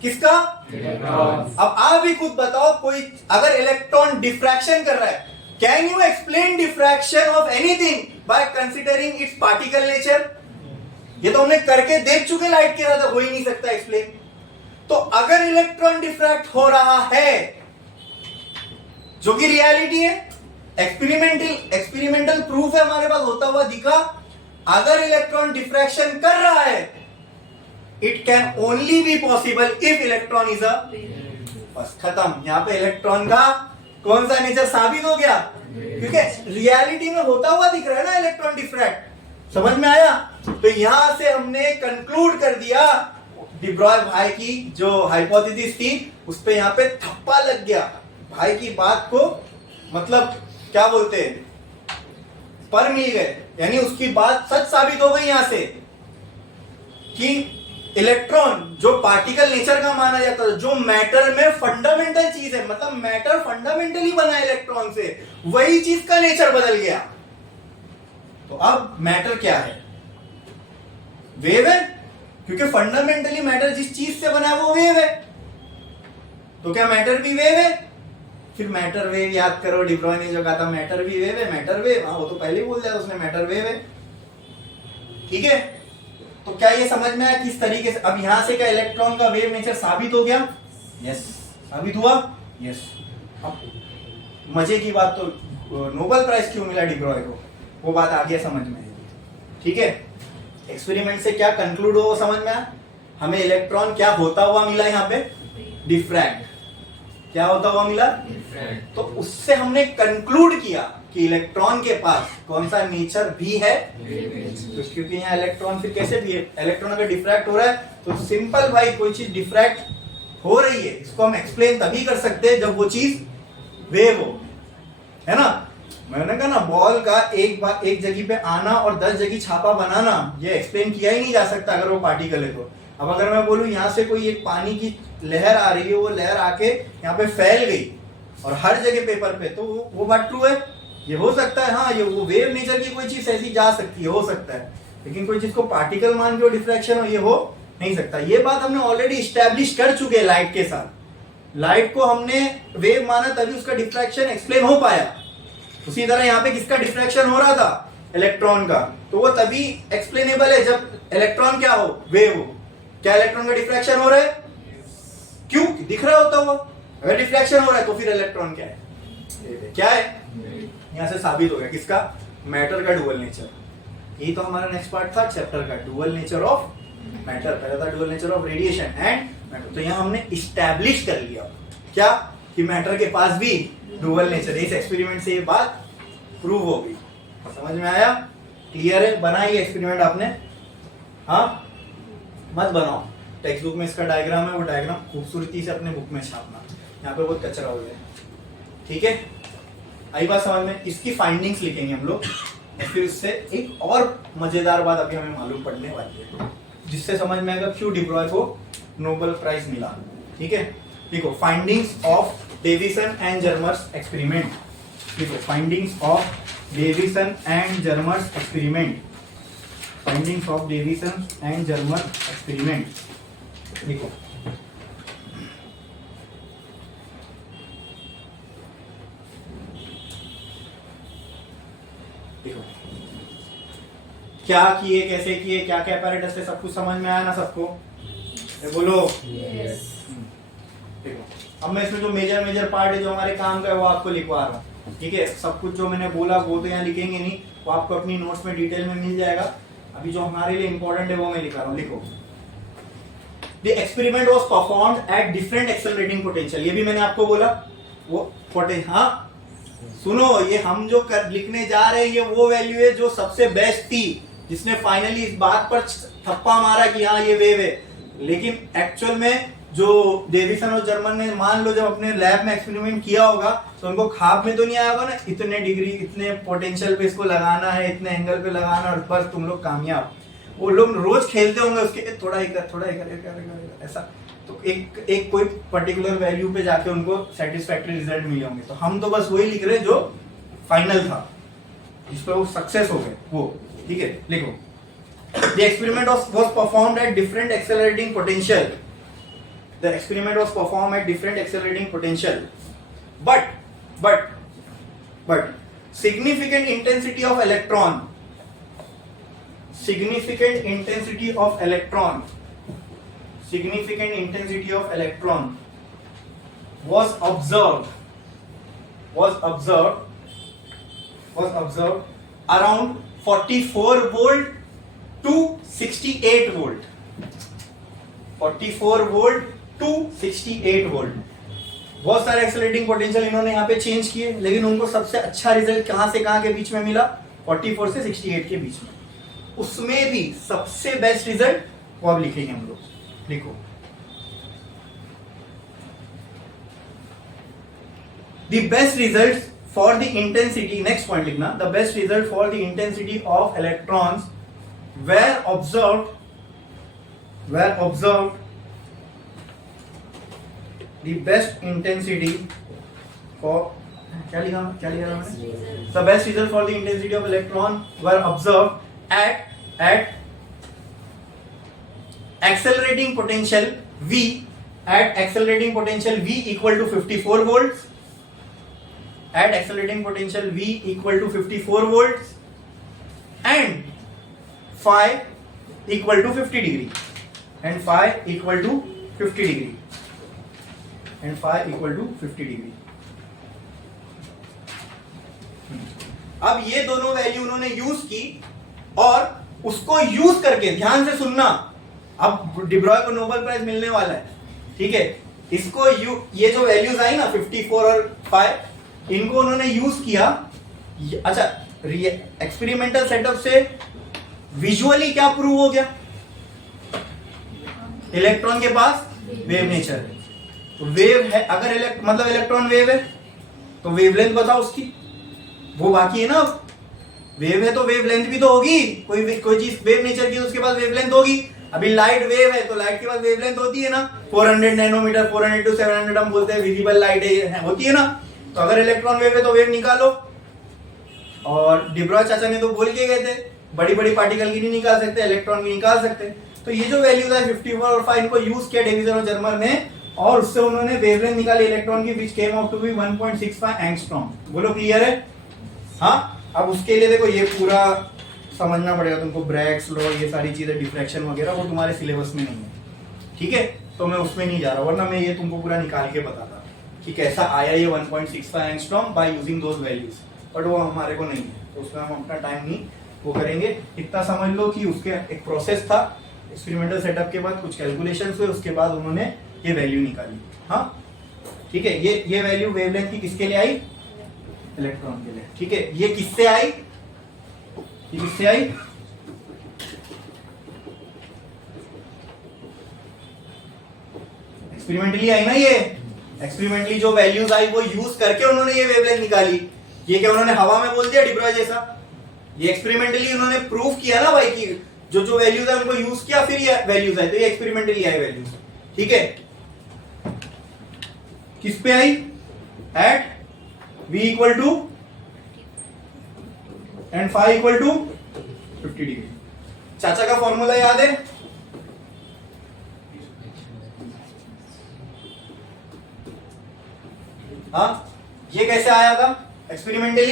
किसका, अब आप भी खुद बताओ, कोई अगर इलेक्ट्रॉन डिफ्रैक्शन कर रहा है, can you explain diffraction of anything bye considering it's particle nature, ये तो हमने करके देख चुके लाइट के साथ, हो ही नहीं सकता एक्सप्लेन। तो अगर इलेक्ट्रॉन डिफ्रैक्ट हो रहा है, जो कि रियलिटी है, एक्सपेरिमेंटल प्रूफ है हमारे पास होता हुआ दिखा, अगर इलेक्ट्रॉन डिफ्रैक्शन कर रहा है, it can only be possible if electron is a, बस खत्म, यहां पे इलेक्ट्रॉन का कौन सा नेचर साबित हो गया, क्योंकि रियलिटी में होता हुआ दिख रहा है ना इलेक्ट्रॉन डिफ्रैक्ट, समझ में आया। तो यहां से हमने कंक्लूड कर दिया, डिब्रॉय भाई की जो हाइपोथेसिस थी उस पे यहां पे थप्पा लग गया, भाई की बात को मतलब क्या बोलते हैं, पर मिल गए, यानी उसकी बात सच साबित हो गई यहां से कि इलेक्ट्रॉन जो पार्टिकल नेचर का माना जाता है, जो मैटर में फंडामेंटल चीज है, मतलब मैटर फंडामेंटली बना है इलेक्ट्रॉन से, वही चीज का नेचर बदल गया। तो अब मैटर क्या है, वेव है, क्योंकि फंडामेंटली मैटर जिस चीज से बना है वो वेव है, तो क्या मैटर भी वेव है, फिर मैटर वेव याद करो, डिब्रॉय ने जो कहा था मैटर भी वेव है, मैटर वेव, हाँ वो तो पहले ही बोल दिया उसने, मैटर वेव है, ठीक है। तो क्या ये समझ में आया किस तरीके से, अब यहां से क्या इलेक्ट्रॉन का वेव नेचर साबित हो गया, यस, साबित हुआ, यस। अब मजे की बात, तो नोबेल प्राइज क्यों मिला डिब्रॉय को, वो बात आ गया समझ में, ठीक है। एक्सपेरिमेंट से क्या कंक्लूड हो समझ में आया, हमें इलेक्ट्रॉन क्या होता हुआ मिला यहाँ पे, डिफ्रैक्ट, क्या होता हुआ मिला, तो उससे हमने कंक्लूड किया कि इलेक्ट्रॉन के पास कौन सा नेचर भी है, तो क्योंकि यहाँ इलेक्ट्रॉन फिर कैसे भी है, इलेक्ट्रॉन अगर डिफ्रैक्ट हो रहा है तो सिंपल भाई, कोई चीज डिफ्रैक्ट हो रही है, इसको हम एक्सप्लेन तभी कर सकते हैं जब वो चीज वेव हो, है ना। मैंने कहा ना, बॉल का एक जगह पे आना और 10 जगह छापा बनाना, ये एक्सप्लेन किया ही नहीं जा सकता अगर वो पार्टिकल है तो। अब अगर मैं बोलूं यहाँ से कोई एक पानी की लहर आ रही है, वो लहर आके यहाँ पे फैल गई और हर जगह पेपर पे, तो वो बात ट्रू है, ये हो सकता है, हाँ ये वो वेव नेचर की कोई चीज ऐसी जा सकती है, हो सकता है, लेकिन कोई चीज को पार्टिकल मान के डिफ्रैक्शन हो, ये हो नहीं सकता। ये बात हमने ऑलरेडी इस्टेब्लिश कर चुके हैं लाइट के साथ, लाइट को हमने वेव माना तभी उसका डिफ्रैक्शन एक्सप्लेन हो पाया। उसी तरह यहाँ पे किसका डिफ्रैक्शन हो रहा था, इलेक्ट्रॉन का, तो वो तभी एक्सप्लेनेबल है जब इलेक्ट्रॉन क्या हो, वेव हो। क्या इलेक्ट्रॉन का डिफ्रैक्शन हो रहा है, क्यों, दिख रहा होता हुआ, अगर डिफ्रैक्शन हो रहा है तो फिर इलेक्ट्रॉन क्या है, क्या है, यहां से साबित हो गया किसका, मैटर का डुअल नेचर। यही तो हमारा नेक्स्ट पार्ट था चैप्टर का, डुअल नेचर ऑफ मैटर, पहला था dual nature of radiation and matter. तो यहां हमने इस्टेब्लिश कर लिया क्या, कि मैटर के पास भी डुअल नेचर, इस एक्सपेरिमेंट से ये बात प्रूव हो गई। समझ में आया, क्लियर है, बनाई एक्सपेरिमेंट आपने, हाँ मत बनाओ, टेक्स्ट बुक में इसका डायग्राम है, वो डायग्राम खूबसूरती से अपने बुक में छापना, यहाँ पे बहुत कचरा हो गया है, ठीक है। आई बात समझ में? इसकी फाइंडिंग्स लिखेंगे हम लोग, और फिर उससे एक और मजेदार बात अभी हमें मालूम पड़ने वाली है, जिससे समझ में आएगा क्यों डिब्रॉय को नोबेल प्राइज मिला, ठीक है। देखो, findings of Davisson and Germer's experiment, देखो findings of Davisson and Germer's experiment, findings of Davisson and Germer experiment, देखो देखो क्या किए, कैसे किए, क्या क्या apparatus है, सब कुछ समझ में आया ना सबको? बोलो Yes. देखो, अब मैं इसमें जो मेजर पार्ट है जो हमारे काम का है वो आपको लिखवा रहा हूँ, ठीक है। सब कुछ जो मैंने बोला वो तो यहाँ लिखेंगे नहीं, वो आपको अपनी नोट्स में डिटेल में मिल जाएगा। अभी जो हमारे लिए इंपॉर्टेंट है वो मैं लिखा रहा हूँ, लिखो। The experiment was performed at different accelerating potential, ये भी मैंने आपको बोला, वो हाँ सुनो, ये हम जो लिखने जा रहे हैं ये वो वैल्यू है जो सबसे बेस्ट थी, जिसने फाइनली इस बात पर थप्पा मारा कि हाँ ये वेव है। लेकिन एक्चुअल में जो डेविसन और जर्मन ने मान लो जब अपने लैब में एक्सपेरिमेंट किया होगा तो उनको ख्वाब में तो नहीं आया होगा ना इतने डिग्री इतने पोटेंशियल पे इसको लगाना है, इतने एंगल पे लगाना और बस तुम लोग कामयाब। वो लोग रोज खेलते होंगे उसके थोड़ा ही कर ऐसा, तो एक कोई पर्टिकुलर वैल्यू पे जाके उनको सेटिस्फैक्टरी रिजल्ट मिले होंगे। तो हम तो बस वही लिख रहे जो फाइनल था, जिस पर वो सक्सेस हो गए वो, ठीक है। लिखो, the experiment was performed at different accelerating potential, the experiment was performed at different accelerating potential, but significant intensity of electron, significant intensity of electron was observed around 44 volt to 68 volt, 44 volt to 68 volt. बहुत सारे accelerating potential इन्होंने यहाँ पे change किए, लेकिन उनको सबसे अच्छा रिजल्ट कहां से कहां के बीच में मिला? 44 से 68 के बीच में। उसमें भी सबसे बेस्ट रिजल्ट वो अब लिखेंगे हम लोग, लिखो। The best results for the intensity, next point लिखना, the best result for the intensity of electrons were observed the best intensity for क्या लिखा मैंने? The best result for the intensity of electron were observed at accelerating potential V, at accelerating potential V equal to 54 volts, at accelerating potential V equal to 54 volts and phi equal to 50 degree, and phi equal to 50 degree, and phi equal to 50 degree। अब ये दोनों value उन्होंने use की और उसको use करके, ध्यान से सुनना, अब डिब्रॉय को नोबेल प्राइज मिलने वाला है, ठीक है। इसको ये जो वैल्यूज आई ना 54 और 5, इनको उन्होंने यूज किया। अच्छा, एक्सपेरिमेंटल सेटअप से विजुअली क्या प्रूव हो गया? इलेक्ट्रॉन के पास वेव नेचर है, तो वेव है, अगर मतलब इलेक्ट्रॉन वेव है तो वेवलेंथ बताओ उसकी, वो बाकी है ना। वेव है तो वेवलेंथ भी तो होगी, कोई चीज वेव नेचर की तो उसके पास वेवलेंथ होगी। अभी लाइट वेव है तो लाइट के पास वेवलेंथ होती है ना, 400 नैनोमीटर, 400 to 700 हम बोलते हैं विजिबल लाइट है, होती है ना। तो अगर इलेक्ट्रॉन वेव है तो वेव निकालो। और डिब्रॉय चाचा ने तो बोल के गए थे बड़ी बड़ी पार्टिकल की नहीं निकाल सकते, इलेक्ट्रॉन की निकाल सकते। तो ये जो वैल्यूज है 54 और 5 को यूज किया डेविसन और जर्मर ने, और उससे उन्होंने वेवलेंथ निकाली इलेक्ट्रॉन की, which came out to be 1.65 angstrom. बोलो क्लियर है? हाँ, अब उसके लिए देखो ये पूरा समझना पड़ेगा तुमको, ब्रैग्स लॉ, ये सारी चीजें, डिफ्रैक्शन वगैरह, वो तुम्हारे सिलेबस में नहीं है, ठीक है। तो मैं उसमें नहीं जा रहा, वरना मैं ये तुमको पूरा निकाल के बताता कि कैसा आया ये 1.65 angstrom by using those values, but वो हमारे को नहीं है, तो उसमें हम अपना टाइम नहीं वो करेंगे। इतना समझ लो कि उसके एक प्रोसेस था, एक्सपेरिमेंटल सेटअप के बाद कुछ कैलकुलेशंस हुए, उसके बाद उन्होंने ये वैल्यू निकाली। हाँ ठीक है, ये वैल्यू वेवलेंथ की किसके लिए आई? इलेक्ट्रॉन के लिए, ठीक है। ये किससे आई? ये किससे आई? एक्सपेरिमेंटली आई ना ये, एक्सपेरिमेंटली जो वैल्यूज आई वो यूज करके उन्होंने ये वेवलेंथ निकाली। ये क्या उन्होंने हवा में बोल दिया डिब्रॉय जैसा? ये एक्सपेरिमेंटली उन्होंने प्रूव किया ना भाई कि जो जो वैल्यूज है उनको यूज किया, फिर ये वैल्यूज आई, तो ये एक्सपेरिमेंटली आई वैल्यूज। ठीक है, किस पे आई? At v equal to and phi equal to 50 degree. चाचा का फॉर्मूला याद है? हाँ, ये कैसे आया था? एक्सपेरिमेंटली,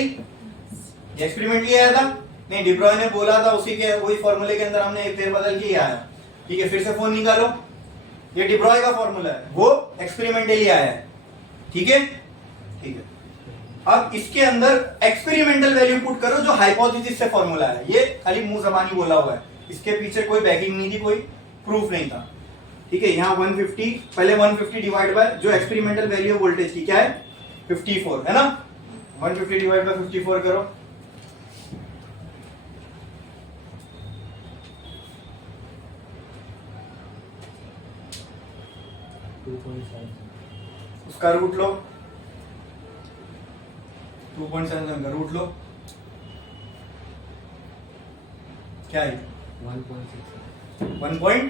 ये एक्सपेरिमेंटली आया था? नहीं, डिब्रॉय ने बोला था उसी के वही फॉर्मूले के अंदर हमने फेर बदल के ही आया। ठीक है, फिर से फोन निकालो, ये डिब्रॉय का फॉर्मूला है, वो एक्सपेरिमेंटली आया है। ठीक है, ठीक है। अब इसके अंदर एक्सपेरिमेंटल वैल्यू पुट करो जो हाइपोथेसिस से फॉर्मूला है। ये खाली मुंह जबानी बोला हुआ है, इसके पीछे कोई बैकिंग नहीं थी, कोई प्रूफ नहीं था। ठीक है, यहाँ 150, पहले 150 डिवाइड बाय जो एक्सपेरिमेंटल वैल्यू वोल्टेज की क्या है 54 है ना, 150 डिवाइड बाय 54 करो। उसका रूट लो, 2.77 का रूट लो, क्या है 1.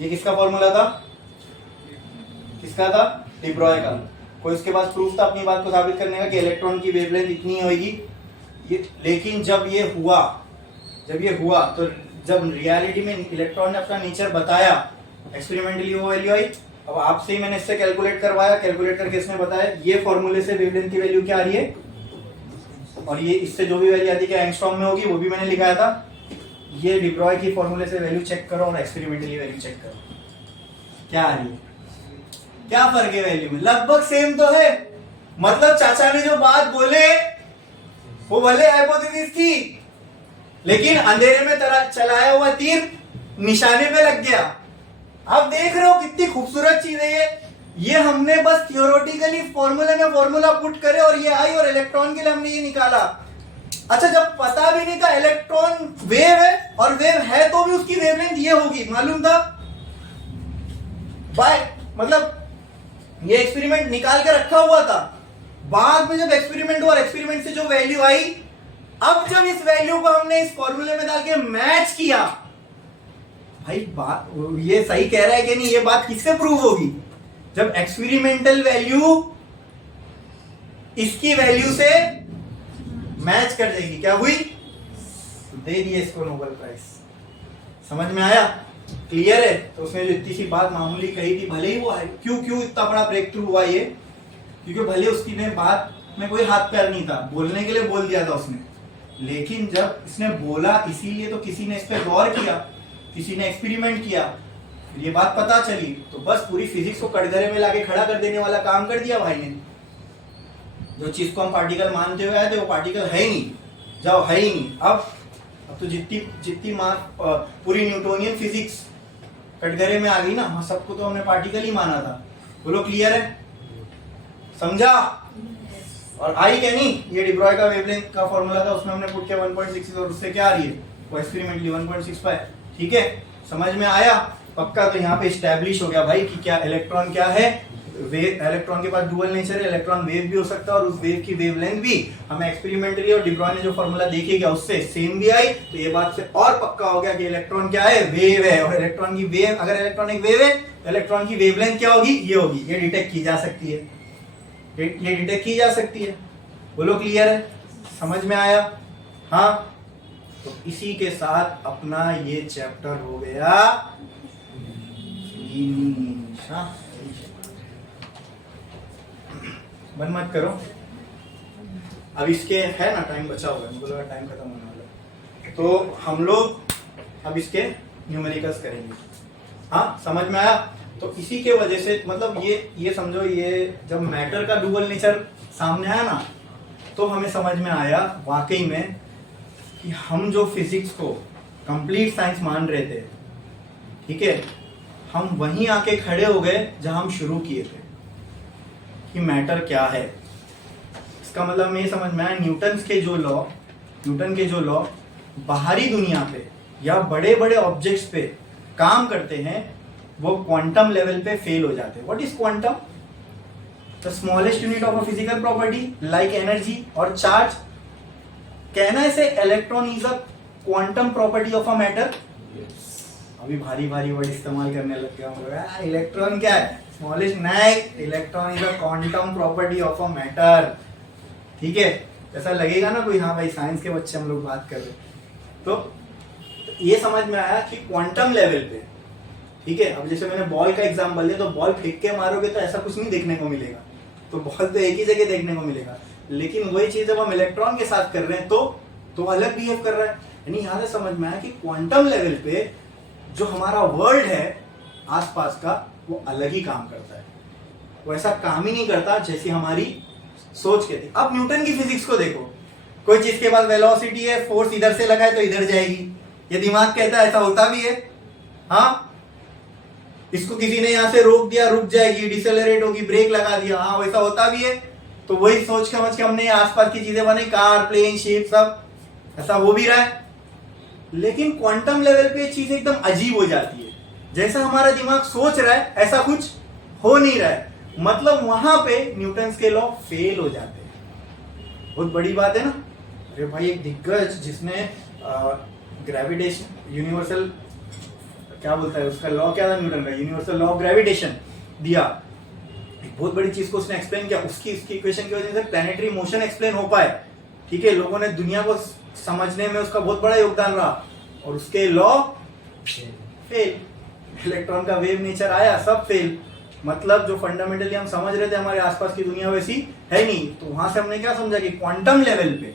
ये किसका फॉर्मूला था? किसका था? डिब्रॉय का। कोई उसके पास प्रूफ था अपनी बात को साबित करने का कि इलेक्ट्रॉन की वेवलेंथ इतनी होगी ये, लेकिन जब ये हुआ तो जब रियलिटी में इलेक्ट्रॉन ने अपना नेचर बताया, एक्सपेरिमेंटली वो वैल्यू आई। अब आपसे ही मैंने इससे कैलकुलेट करवाया, कैलकुलेट करके इसने बताया ये फॉर्मूले से वेवलेंथ की वैल्यू क्या आ रही है, और ये इससे जो भी वैल्यू आती है एंगस्ट्रॉम में होगी, वो भी मैंने लिखाया था। ये डिब्रॉय की फॉर्मूले से वैल्यू चेक करो और एक्सपेरिमेंटली वैल्यू चेक करो, क्या आ रही है, क्या फर्क है वैल्यू में? लगभग सेम तो है। मतलब चाचा ने जो बात बोले वो भले हाइपोथेसिस थी, लेकिन अंधेरे में चलाया हुआ तीर निशाने पे लग गया। आप देख रहे हो कितनी खूबसूरत चीज है ये हमने बस थियोरेटिकली फॉर्मूले में फॉर्मूला पुट करे और ये आई, और इलेक्ट्रॉन के लिए हमने ये निकाला। अच्छा, जब पता भी नहीं था इलेक्ट्रॉन वेव है, और वेव है तो भी उसकी वेवलेंथ ये होगी, मालूम था बाय, मतलब ये एक्सपेरिमेंट निकाल के रखा हुआ था। बाद में जब एक्सपेरिमेंट हुआ, एक्सपेरिमेंट से जो वैल्यू आई, अब जब इस वैल्यू को हमने इस फॉर्मूले में डाल के मैच किया, भाई बात ये सही कह रहा है कि नहीं, ये बात किससे प्रूव होगी? जब एक्सपेरिमेंटल वैल्यू इसकी वैल्यू से मैच कर जाएगी। क्या हुई? दे दिए इसको नोबेल प्राइज। समझ में आया? क्लियर है? तो उसने जो इतनी सी बात मामूली कही थी, भले ही वो है क्यों इतना बड़ा ब्रेक थ्रू हुआ ये, क्योंकि भले उसकी ने बात में कोई हाथ पैर नहीं था, बोलने के लिए बोल दिया था उसने, लेकिन जब इसने बोला इसीलिए तो किसी ने इस पर गौर किया, किसी ने एक्सपेरिमेंट किया, ये बात पता चली, तो बस पूरी फिजिक्स को कटघरे में लाके खड़ा कर देने वाला काम कर दिया भाई ने। जो चीज को हम पार्टिकल मानते हुए आए थे वो पार्टिकल है ही नहीं, जाओ है ही नहीं। अब तो जितनी पूरी न्यूटोनियन फिजिक्स कटघरे में आ गई ना, हम सबको तो हमने पार्टिकल ही माना था। बोलो क्लियर है? समझा? और आई क्या नहीं, ये डिब्रॉय का वेवलेंथ का फॉर्मूला था, उसमें हमने पुट किया 1.6 और उससे क्या आ रही है वो एक्सपेरिमेंटली 1.65। ठीक है, समझ में आया? पक्का। तो यहाँ पे स्टैब्लिश हो गया भाई कि क्या इलेक्ट्रॉन क्या है, इलेक्ट्रॉन के पास डुअल नेचर है, इलेक्ट्रॉन वेव भी हो सकता है और उस वेव की वेवलेंथ भी हमें एक्सपेरिमेंटली और डिब्रॉय ने जो फॉर्मूला देखे गया उससे सेम भी आई। तो ये बात से और पक्का हो गया कि इलेक्ट्रॉन क्या है, वेव है, और इलेक्ट्रॉन की वेव, अगर इलेक्ट्रॉन एक वेव है तो इलेक्ट्रॉन की वेवलेंथ क्या होगी, ये होगी। ये डिटेक्ट की जा सकती है, ये डिटेक्ट की जा सकती है। बोलो क्लियर है? समझ में आया? हाँ, तो इसी के साथ अपना ये चैप्टर हो गया। बंद मत करो, अब इसके है ना टाइम बचा हुआ है, मुझे लगा टाइम खत्म होने वाला है, तो हम लोग अब इसके न्यूमेरिकल्स करेंगे। हाँ, समझ में आया? तो इसी के वजह से मतलब ये समझो, ये जब मैटर का डुअल नेचर सामने आया ना, तो हमें समझ में आया वाकई में कि हम जो फिजिक्स को कंप्लीट साइंस मान रहे थे, ठीक है, हम वहीं आके खड़े हो गए जहां हम शुरू किए थे कि मैटर क्या है। इसका मतलब हमें ये समझ में आया न्यूटन के जो लॉ बाहरी दुनिया पे या बड़े बड़े ऑब्जेक्ट्स पे काम करते हैं, वो क्वांटम लेवल पे फेल हो जाते हैं। What is quantum? The smallest unit of a physical property like energy और चार्ज। कहना इसे electron is a quantum property of a matter. अभी भारी भारी वर्ड इस्तेमाल करने लग गया। इलेक्ट्रॉन क्या है? स्मॉलेस्ट नहीं, electron is a quantum property of a matter. ठीक है, ऐसा लगेगा ना कोई, हाँ भाई साइंस के बच्चे हम लोग बात कर रहे। तो ये समझ में आया कि क्वांटम लेवल पे, ठीक है। अब जैसे मैंने बॉल का एग्जांपल दिया, तो बॉल फेंक के मारोगे तो ऐसा कुछ नहीं देखने को मिलेगा, तो बॉल तो एक ही जगह देखने को मिलेगा। लेकिन वही चीज जब हम इलेक्ट्रॉन के साथ कर रहे हैं तो अलग बिहेव कर रहा है। यानी यहां से समझ में आया कि क्वांटम लेवल पे जो हमारा वर्ल्ड है आसपास का, वो अलग ही काम करता है। वो ऐसा काम ही नहीं करता जैसी हमारी सोच के थी। अब न्यूटन की फिजिक्स को देखो, कोई चीज के पास वेलोसिटी है, फोर्स इधर से लगाए तो इधर जाएगी, ये दिमाग कहता है ऐसा होता भी है। हाँ, इसको किसी ने यहां से रोक दिया, रुक जाएगी, डिसेलरेट होगी, ब्रेक लगा दिया, हाँ वैसा होता भी है। तो वही सोच समझ के हमने आसपास की चीजें बनाई, कार, प्लेन, शिप, सब ऐसा हो भी रहा है। लेकिन क्वांटम लेवल पे चीज एकदम अजीब हो जाती है। जैसा हमारा दिमाग सोच रहा है ऐसा कुछ हो नहीं रहा है, मतलब वहां पे न्यूटन के लॉ फेल हो जाते हैं। बहुत बड़ी बात है ना। अरे भाई, एक दिग्गज जिसने ग्रेविटेशन यूनिवर्सल क्या बोलता है उसका लॉ क्या था, न्यूटन का यूनिवर्सल लॉ ऑफ ग्रेविटेशन दिया, एक बहुत बड़ी चीज को उसने एक्सप्लेन किया। उसकी इक्वेशन की वजह से प्लैनेटरी मोशन एक्सप्लेन हो पाए। ठीक है, लोगों ने दुनिया को समझने में उसका बहुत बड़ा योगदान रहा, और उसके लॉ फेल। इलेक्ट्रॉन का वेव नेचर आया, सब फेल। मतलब जो फंडामेंटली हम समझ रहे थे हमारे आसपास की दुनिया वैसी है नहीं। तो वहां से हमने क्या समझा कि क्वांटम लेवल पे,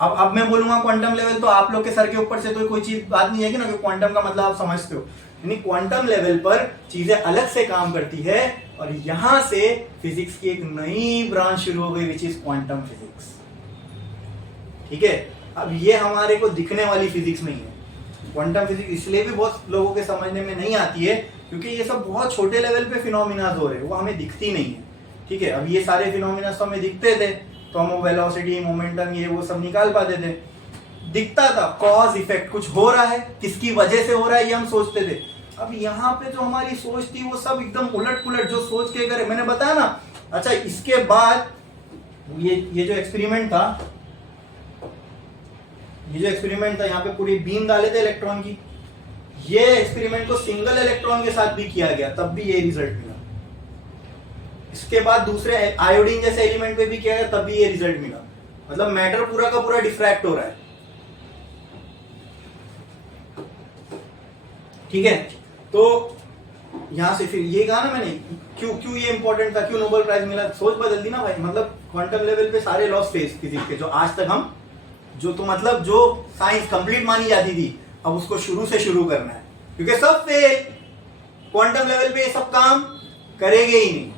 अब मैं बोलूंगा क्वांटम लेवल, तो आप लोग के सर के ऊपर से तो कोई चीज बात नहीं है कि ना, कि क्वांटम का मतलब आप समझते हो। यानी क्वांटम लेवल पर चीजें अलग से काम करती है, और यहां से फिजिक्स की एक नई ब्रांच शुरू हो गई, विच इज क्वांटम फिजिक्स। ठीक है, अब ये हमारे को दिखने वाली फिजिक्स नहीं है। क्वांटम फिजिक्स इसलिए भी बहुत लोगों के समझने में नहीं आती है क्योंकि ये सब बहुत छोटे लेवल पे फिनोमिना हो रहे हैं, वो हमें दिखती नहीं है। ठीक है, अब ये सारे फिनोमिना तो हमें दिखते थे, तो हम वेलोसिटी, मोमेंटम, ये वो सब निकाल पाते थे, दिखता था। कॉज इफेक्ट, कुछ हो रहा है, किसकी वजह से हो रहा है, ये हम सोचते थे। अब यहाँ पे जो हमारी सोच थी वो सब एकदम उलट पुलट जो सोच के करे। मैंने बताया ना। अच्छा, इसके बाद ये जो एक्सपेरिमेंट था, यहाँ पे पूरी बीम डाले थे इलेक्ट्रॉन की। ये एक्सपेरिमेंट को सिंगल इलेक्ट्रॉन के साथ भी किया गया, तब भी ये रिजल्ट मिला। इसके बाद दूसरे आयोडीन जैसे एलिमेंट पे भी किया गया, तब भी ये रिजल्ट मिला। मतलब मैटर पूरा का पूरा डिफ्रैक्ट हो रहा है। ठीक है, तो यहां से फिर ये कहा ना मैंने, क्यों ये इंपॉर्टेंट था, क्यों नोबेल प्राइज मिला। सोच बदल दी ना भाई। मतलब क्वांटम लेवल पे सारे लॉस फिजिक्स के जो आज तक हम जो साइंस कंप्लीट मानी जाती थी, अब उसको शुरू से शुरू करना है, क्योंकि सब फेल। क्वांटम लेवल पे ये सब काम करेंगे ही नहीं।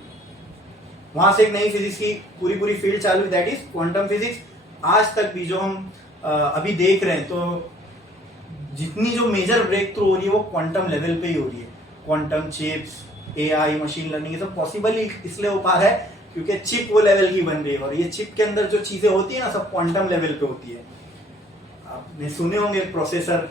वहां से एक नई फिजिक्स की पूरी फील्ड चालू, दैट इज क्वांटम फिजिक्स। आज तक भी जो हम अभी देख रहे हैं, तो जितनी जो मेजर ब्रेक थ्रू हो रही है वो क्वांटम लेवल पे ही हो रही है। Quantum chips, AI, machine learning, ये सब पॉसिबल इसलिए हो पा रहा है क्योंकि चिप वो लेवल की बन रही है, और ये चिप के अंदर जो चीजें होती है ना, सब क्वांटम लेवल पे होती है। आपने सुने होंगे प्रोसेसर,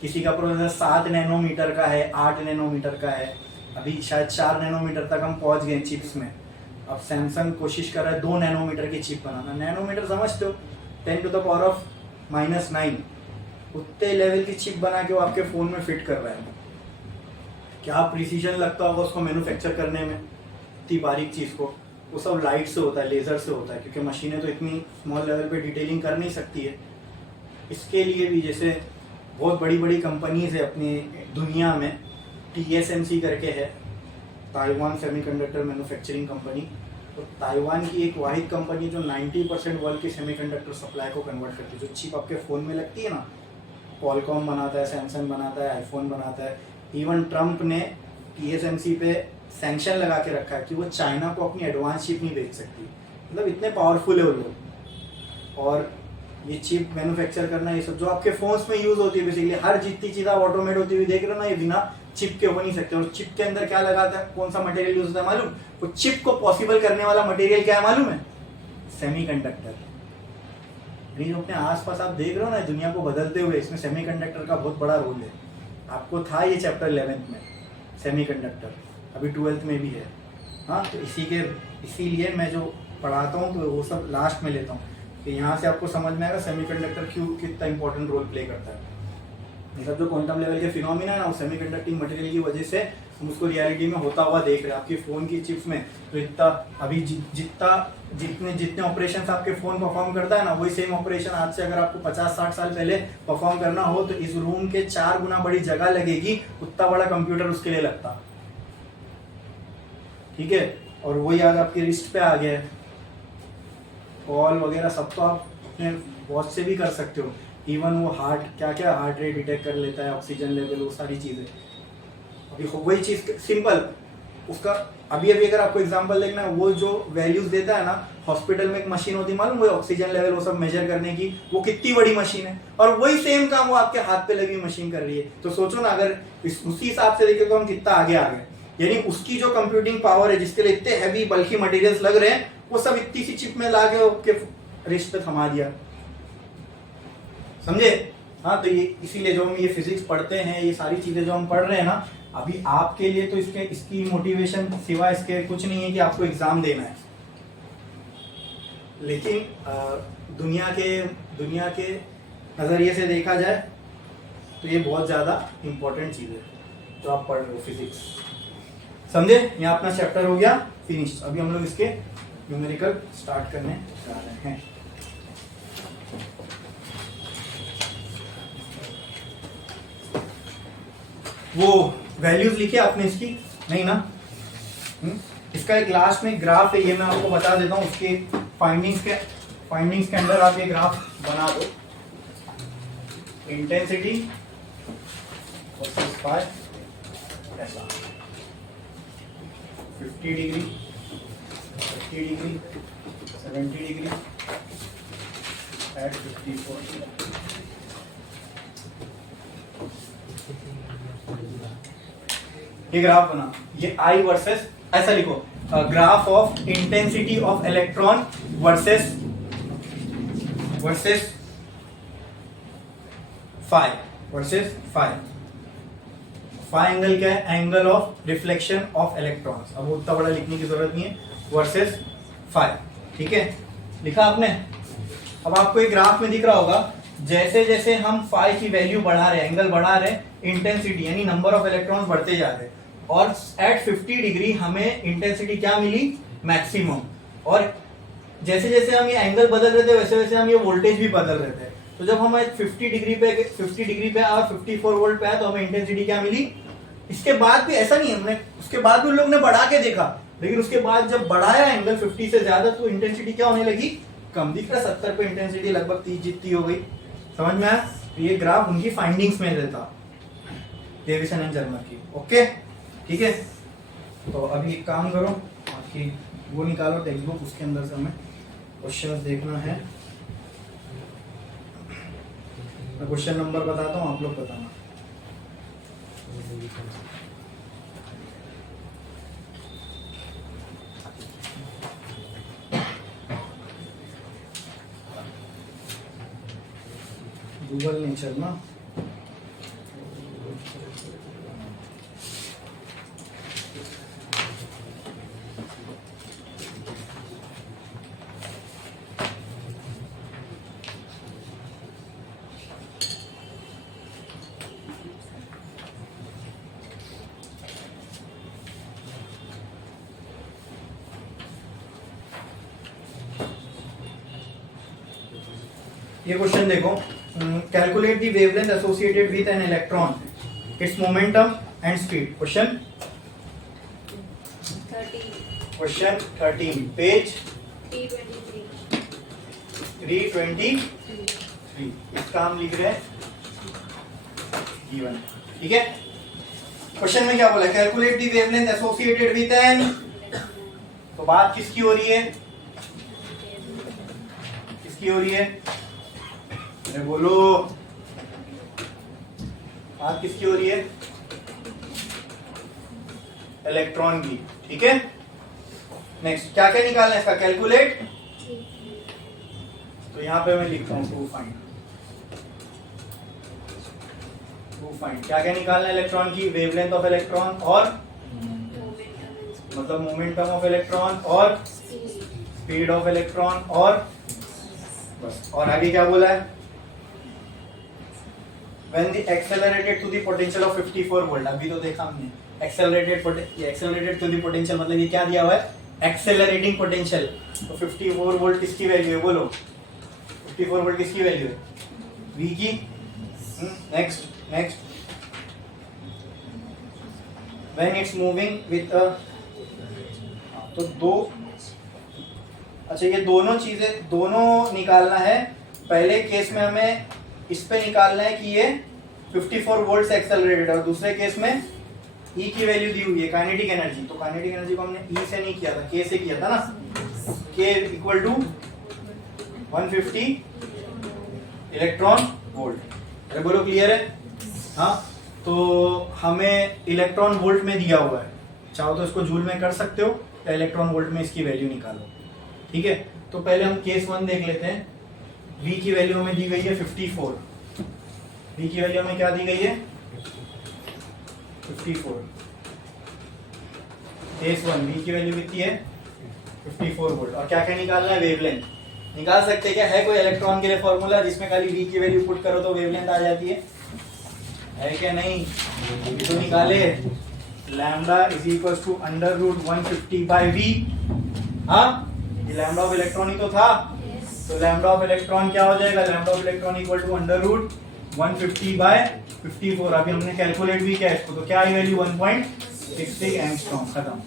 किसी का प्रोसेसर 7 नैनोमीटर का है, 8 नैनोमीटर का है, अभी शायद 4 नैनोमीटर तक हम पहुंच गए चिप्स में। अब सैमसंग कोशिश कर रहा है 2 नैनोमीटर की चिप बनाना। नैनोमीटर समझते हो, 10⁻⁹ उतने लेवल की चिप बना के वो आपके फोन में फिट कर रहा है। क्या प्रिसीजन लगता होगा उसको मैन्युफैक्चर करने में, इतनी बारीक चीज को। वो सब लाइट से होता है, लेजर से होता है, क्योंकि मशीनें तो इतनी स्मॉल लेवल पे डिटेलिंग कर नहीं सकती है। इसके लिए भी जैसे बहुत बड़ी कंपनीज है अपनी दुनिया में, TSMC करके है, ताइवान सेमीकंडक्टर मैन्युफैक्चरिंग कंपनी। तो ताइवान की एक वाहिद कंपनी जो 90% वर्ल्ड के सेमीकंडक्टर सप्लाई को कन्वर्ट करती है। जो चिप आपके फ़ोन में लगती है ना, क्वालकॉम बनाता है, सैमसंग बनाता है, आईफोन बनाता है। इवन ट्रम्प ने TSMC पे सैंक्शन लगा के रखा है कि वो चाइना को अपनी एडवांस चिप नहीं बेच सकती। मतलब इतने पावरफुल है वो लोग। और ये चिप मैन्युफैक्चर करना, ये सब जो आपके फोन्स में यूज होती है, बेसिकली हर जितनी चीज़ आप ऑटोमेट होती हुई देख रहे हो ना, ये बिना चिप के हो नहीं सकते। और चिप के अंदर क्या लगाता है, कौन सा मटेरियल यूज होता है मालूम? वो चिप को पॉसिबल करने वाला मटेरियल क्या है मालूम है? सेमीकंडक्टर। जो अपने आसपास आप देख रहे हो ना दुनिया को बदलते हुए, इसमें सेमीकंडक्टर का बहुत बड़ा रोल है। आपको था ये चैप्टर 11th में। सेमीकंडक्टर, अभी 12th में भी है। हाँ, तो इसीलिए मैं जो पढ़ाता हूँ तो वो सब लास्ट में लेता हूँ कि यहाँ से आपको समझ में आएगा सेमीकंडक्टर क्यों कितना इंपॉर्टेंट रोल प्ले करता है। ये सब जो क्वांटम लेवल के फिनोमिना है ना, वो सेमीकंडक्टिंग मटेरियल की वजह से हम उसको रियलिटी में होता हुआ देख रहे हैं। आपकी फोन की चिप्स में तो इतना अभी जितने ऑपरेशन आपके फोन परफॉर्म करता है ना, वही सेम ऑपरेशन आज से अगर आपको 50-60 साल पहले परफॉर्म करना हो तो इस रूम के 4 गुना बड़ी जगह लगेगी, उतना बड़ा कंप्यूटर उसके लिए लगता। ठीक है, और वही आज आपके रिस्ट पे आ गया है। कॉल वगैरह सब तो आप अपने वॉच से भी कर सकते हो। इवन वो क्या हार्ट रेट डिटेक्ट कर लेता है, ऑक्सीजन लेवल, वो सारी चीजें। अभी वही चीज सिंपल उसका अभी अगर आपको एग्जांपल देखना है, वो जो वैल्यूज देता है ना, हॉस्पिटल में एक मशीन होती है मालूम, वो ऑक्सीजन लेवल वो सब मेजर करने की, वो कितनी बड़ी मशीन है, और वही सेम काम वो आपके हाथ पे लगी मशीन कर रही है। तो सोचो ना, अगर उसी हिसाब से देखें तो हम कितना आगे आ गए। यानी उसकी जो कंप्यूटिंग पावर है, जिसके लिए इतने हैवी बल्कि मटेरियल्स लग रहे हैं, वो सब इतनी सी चिप में ला के रिस्ट पे थमा दिया। समझे? हाँ, तो ये इसीलिए जो हम ये फिजिक्स पढ़ते हैं, ये सारी चीजें जो हम पढ़ रहे हैं ना, अभी आपके लिए तो इसकी मोटिवेशन सिवाय इसके कुछ नहीं है कि आपको एग्जाम देना है। लेकिन दुनिया के नजरिए से देखा जाए तो ये बहुत ज्यादा इंपॉर्टेंट चीज है जो आप पढ़ रहे हो, फिजिक्स। समझे? यहाँ अपना चैप्टर हो गया फिनिश। अभी हम लोग इसके न्यूमेरिकल स्टार्ट करने जा रहे हैं। वो वैल्यूज लिखे आपने इसकी? नहीं ना? इसका एक लास्ट में ग्राफ है, ये मैं आपको बता देता हूँ। उसके फाइंडिंग्स के अंदर आप ये ग्राफ बना दो। इंटेंसिटी वर्सेस पाई, ऐसा 50 डिग्री, 50 डिग्री, 70 डिग्री एट 54। ये ग्राफ बना, ये आई वर्सेस, ऐसा लिखो, graph of intensity of electron versus phi angle क्या है? Angle of reflection of electrons. अब उतना बड़ा लिखने की जरूरत नहीं है, वर्सेस फाई। ठीक है, लिखा आपने? अब आपको एक ग्राफ में दिख रहा होगा, जैसे जैसे हम फाई की वैल्यू बढ़ा रहे हैं, एंगल बढ़ा रहे हैं, इंटेंसिटी यानी नंबर ऑफ इलेक्ट्रॉन्स बढ़ते जा रहे हैं, और एट 50 डिग्री हमें इंटेंसिटी क्या मिली? मैक्सिमम। और जैसे जैसे हम ये एंगल बदल रहे थे, वैसे वैसे हम ये वोल्टेज भी बदल रहे थे। तो जब हम 50 डिग्री पे और 54 वोल्ट पे आया तो हमें इंटेंसिटी क्या मिली? इसके बाद भी ऐसा नहीं, हमने उसके बाद भी उन लोग ने बढ़ा के देखा, लेकिन उसके बाद जब बढ़ाया एंगल 50 से ज्यादा तो इंटेंसिटी क्या होने लगी? कम। दिख रहा 70 पे इंटेंसिटी लगभग 30 जितनी हो गई। समझ में आया? तो ये ग्राफ उनकी फाइंडिंग्स में रहता, डेविसन एंड जर्मर की। ओके, ठीक है। तो अभी एक काम करो, आपकी वो निकालो टेक्स्ट बुक, उसके अंदर से हमें क्वेश्चन देखना है। मैं क्वेश्चन नंबर बताता हूँ, आप लोग बताना। गूगल नहीं चलना। ये क्वेश्चन देखो, calculate the wavelength associated with an electron, it's momentum and speed. Question 13 page 323। इसका हम लिख रहे हैं गिवन। ठीक है, क्वेश्चन में क्या बोला? Calculate the wavelength associated with an, तो बात किसकी हो रही है? किसकी हो रही है? अरे बोलो, बात किसकी हो रही है? इलेक्ट्रॉन की। ठीक है, नेक्स्ट क्या क्या निकालना है इसका? कैलकुलेट। तो यहां पे मैं लिखता हूं टू फाइंड टू फाइंड क्या क्या निकालना है इलेक्ट्रॉन की, वेवलेंथ ऑफ इलेक्ट्रॉन और मतलब मोमेंटम ऑफ इलेक्ट्रॉन और स्पीड ऑफ इलेक्ट्रॉन और बस। और आगे क्या बोला है, when the accelerated to the potential of 54 volt, अभी तो देखा हमने एक्सेलरेटेड टू द पोटेंशियल मतलब ये क्या दिया हुआ है, एक्सेलरेटिंग पोटेंशियल। तो 54 वोल्ट किसकी वैल्यू है बोलो, 54 वोल्ट किसकी वैल्यू है, V की। Next when it's moving with a, तो दो, अच्छा ये दोनों चीजें दोनों निकालना है। पहले केस में हमें इस पे निकालना है कि ये 54 वोल्ट से एक्सेलरेटेड है और दूसरे केस में E की वैल्यू दी हुई है काइनेटिक एनर्जी। तो काइनेटिक एनर्जी को हमने E से नहीं किया था, K से किया था ना, K equal to 150 electron volt. अरे बोलो क्लियर है। हाँ, तो हमें इलेक्ट्रॉन वोल्ट में दिया हुआ है, चाहो तो इसको जूल में कर सकते हो या इलेक्ट्रॉन वोल्ट में इसकी वैल्यू निकालो। ठीक है, तो पहले हम केस 1 देख लेते हैं। V की वैल्यू हमें दी गई है 54, V की वैल्यू हमें क्या दी गई है 54। केस 1 V की वैल्यू कितनी है 54 वोल्ट। और क्या क्या निकालना है, वेवलेंथ निकाल सकते हैं क्या, है कोई इलेक्ट्रॉन के लिए फॉर्मूला जिसमें खाली V की वैल्यू पुट करो तो वेवलेंथ आ जाती है क्या, नहीं। ये तो निकाले, lambda is equal to under root 150 by V। हाँ, ये लैम्डा ऑफ इलेक्ट्रॉन ही तो था, तो लैम्डा ऑफ इलेक्ट्रॉन क्या हो जाएगा, lambda of electron equal to under root 150 by 54। अभी हमने कैलकुलेट भी किया इसको, तो क्या आई वैल्यू 1.66 एंगस्ट्रॉम। खत्म।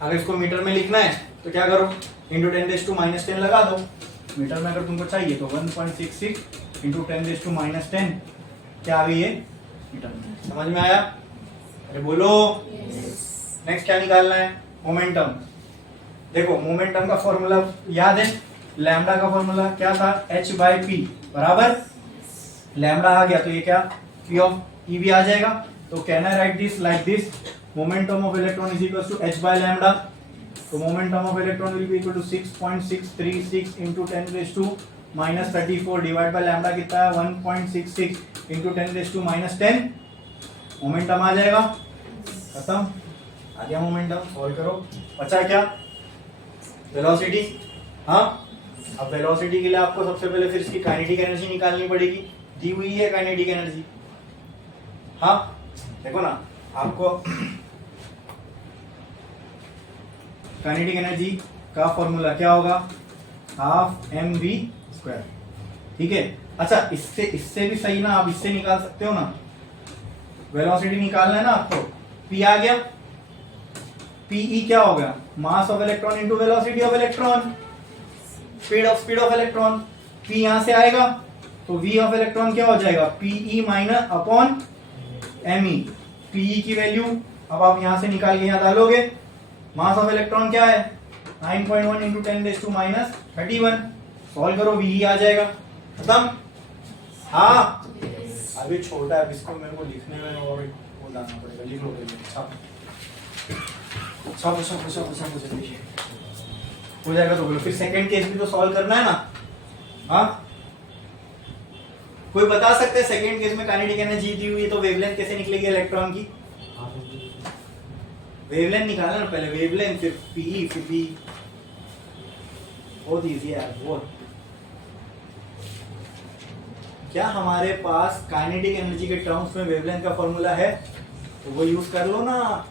अगर इसको मीटर में लिखना है तो क्या करो, इंटू 10⁻⁻10 लगा दो। मीटर में अगर तुमको चाहिए तो 1.66 इंटू 10⁻10 क्या आ गई है मीटर में। समझ में आया, अरे बोलो। नेक्स्ट क्या निकालना है, मोमेंटम। देखो मोमेंटम का फॉर्मूला याद है, लैम्डा का फॉर्मूला क्या था, h/p बराबर लैम्डा आ गया तो ये क्या P ऑफ E भी आ जाएगा। तो can I write this like this, momentum of electron is equal to h by lambda. तो momentum of electron will be equal to 6.636 into 10⁻34 divide by lambda कितना है 1.66 इंटू 10⁻10। मोमेंटम आ जाएगा, खत्म, आ गया मोमेंटम। सॉल्व करो, बचा क्या, वेलोसिटी। हाँ, अब वेलोसिटी के लिए आपको सबसे पहले फिर इसकी काइनेटिक एनर्जी निकालनी पड़ेगी, दी हुई है काइनेटिक एनर्जी। हाँ देखो ना, आपको काइनेटिक एनर्जी का फॉर्मूला क्या होगा, हाफ mv²। ठीक है, अच्छा इससे भी सही ना, आप इससे निकाल सकते हो ना, वेलोसिटी निकालना है ना आपको। P आ गया, PE क्या हो गया, mass of electron into velocity of electron, speed of electron. P यहां से आएगा तो V ऑफ इलेक्ट्रॉन क्या हो जाएगा, PE minus upon ME। PE की वैल्यू अब आप यहां से निकाल के यहां डालोगे। मास ऑफ इलेक्ट्रॉन क्या है 9.1 इंटू 10⁻31। सॉल्व करो, VE आ जाएगा, खत्म। हाँ अभी छोटा है, इसको मेरे को लिखने में और वो लाना पड़ेगा, लिख लो हो जाएगा। तो बोलो फिर सेकंड केस भी तो सॉल्व करना है ना। हाँ, कोई बता सकते हैं सेकंड केस में काइनेटिक एनर्जी दी हुई है तो वेवलेंथ कैसे निकलेगी इलेक्ट्रॉन की, वेवलेंथ निकालना ना पहले, वेवलेंथ फिर PE फिर V, बहुत इजी है वो। क्या हमारे पास काइनेटिक एनर्जी के टर्म्स में वेवलेंथ का फॉर्मूला है, तो वो यूज कर लो ना।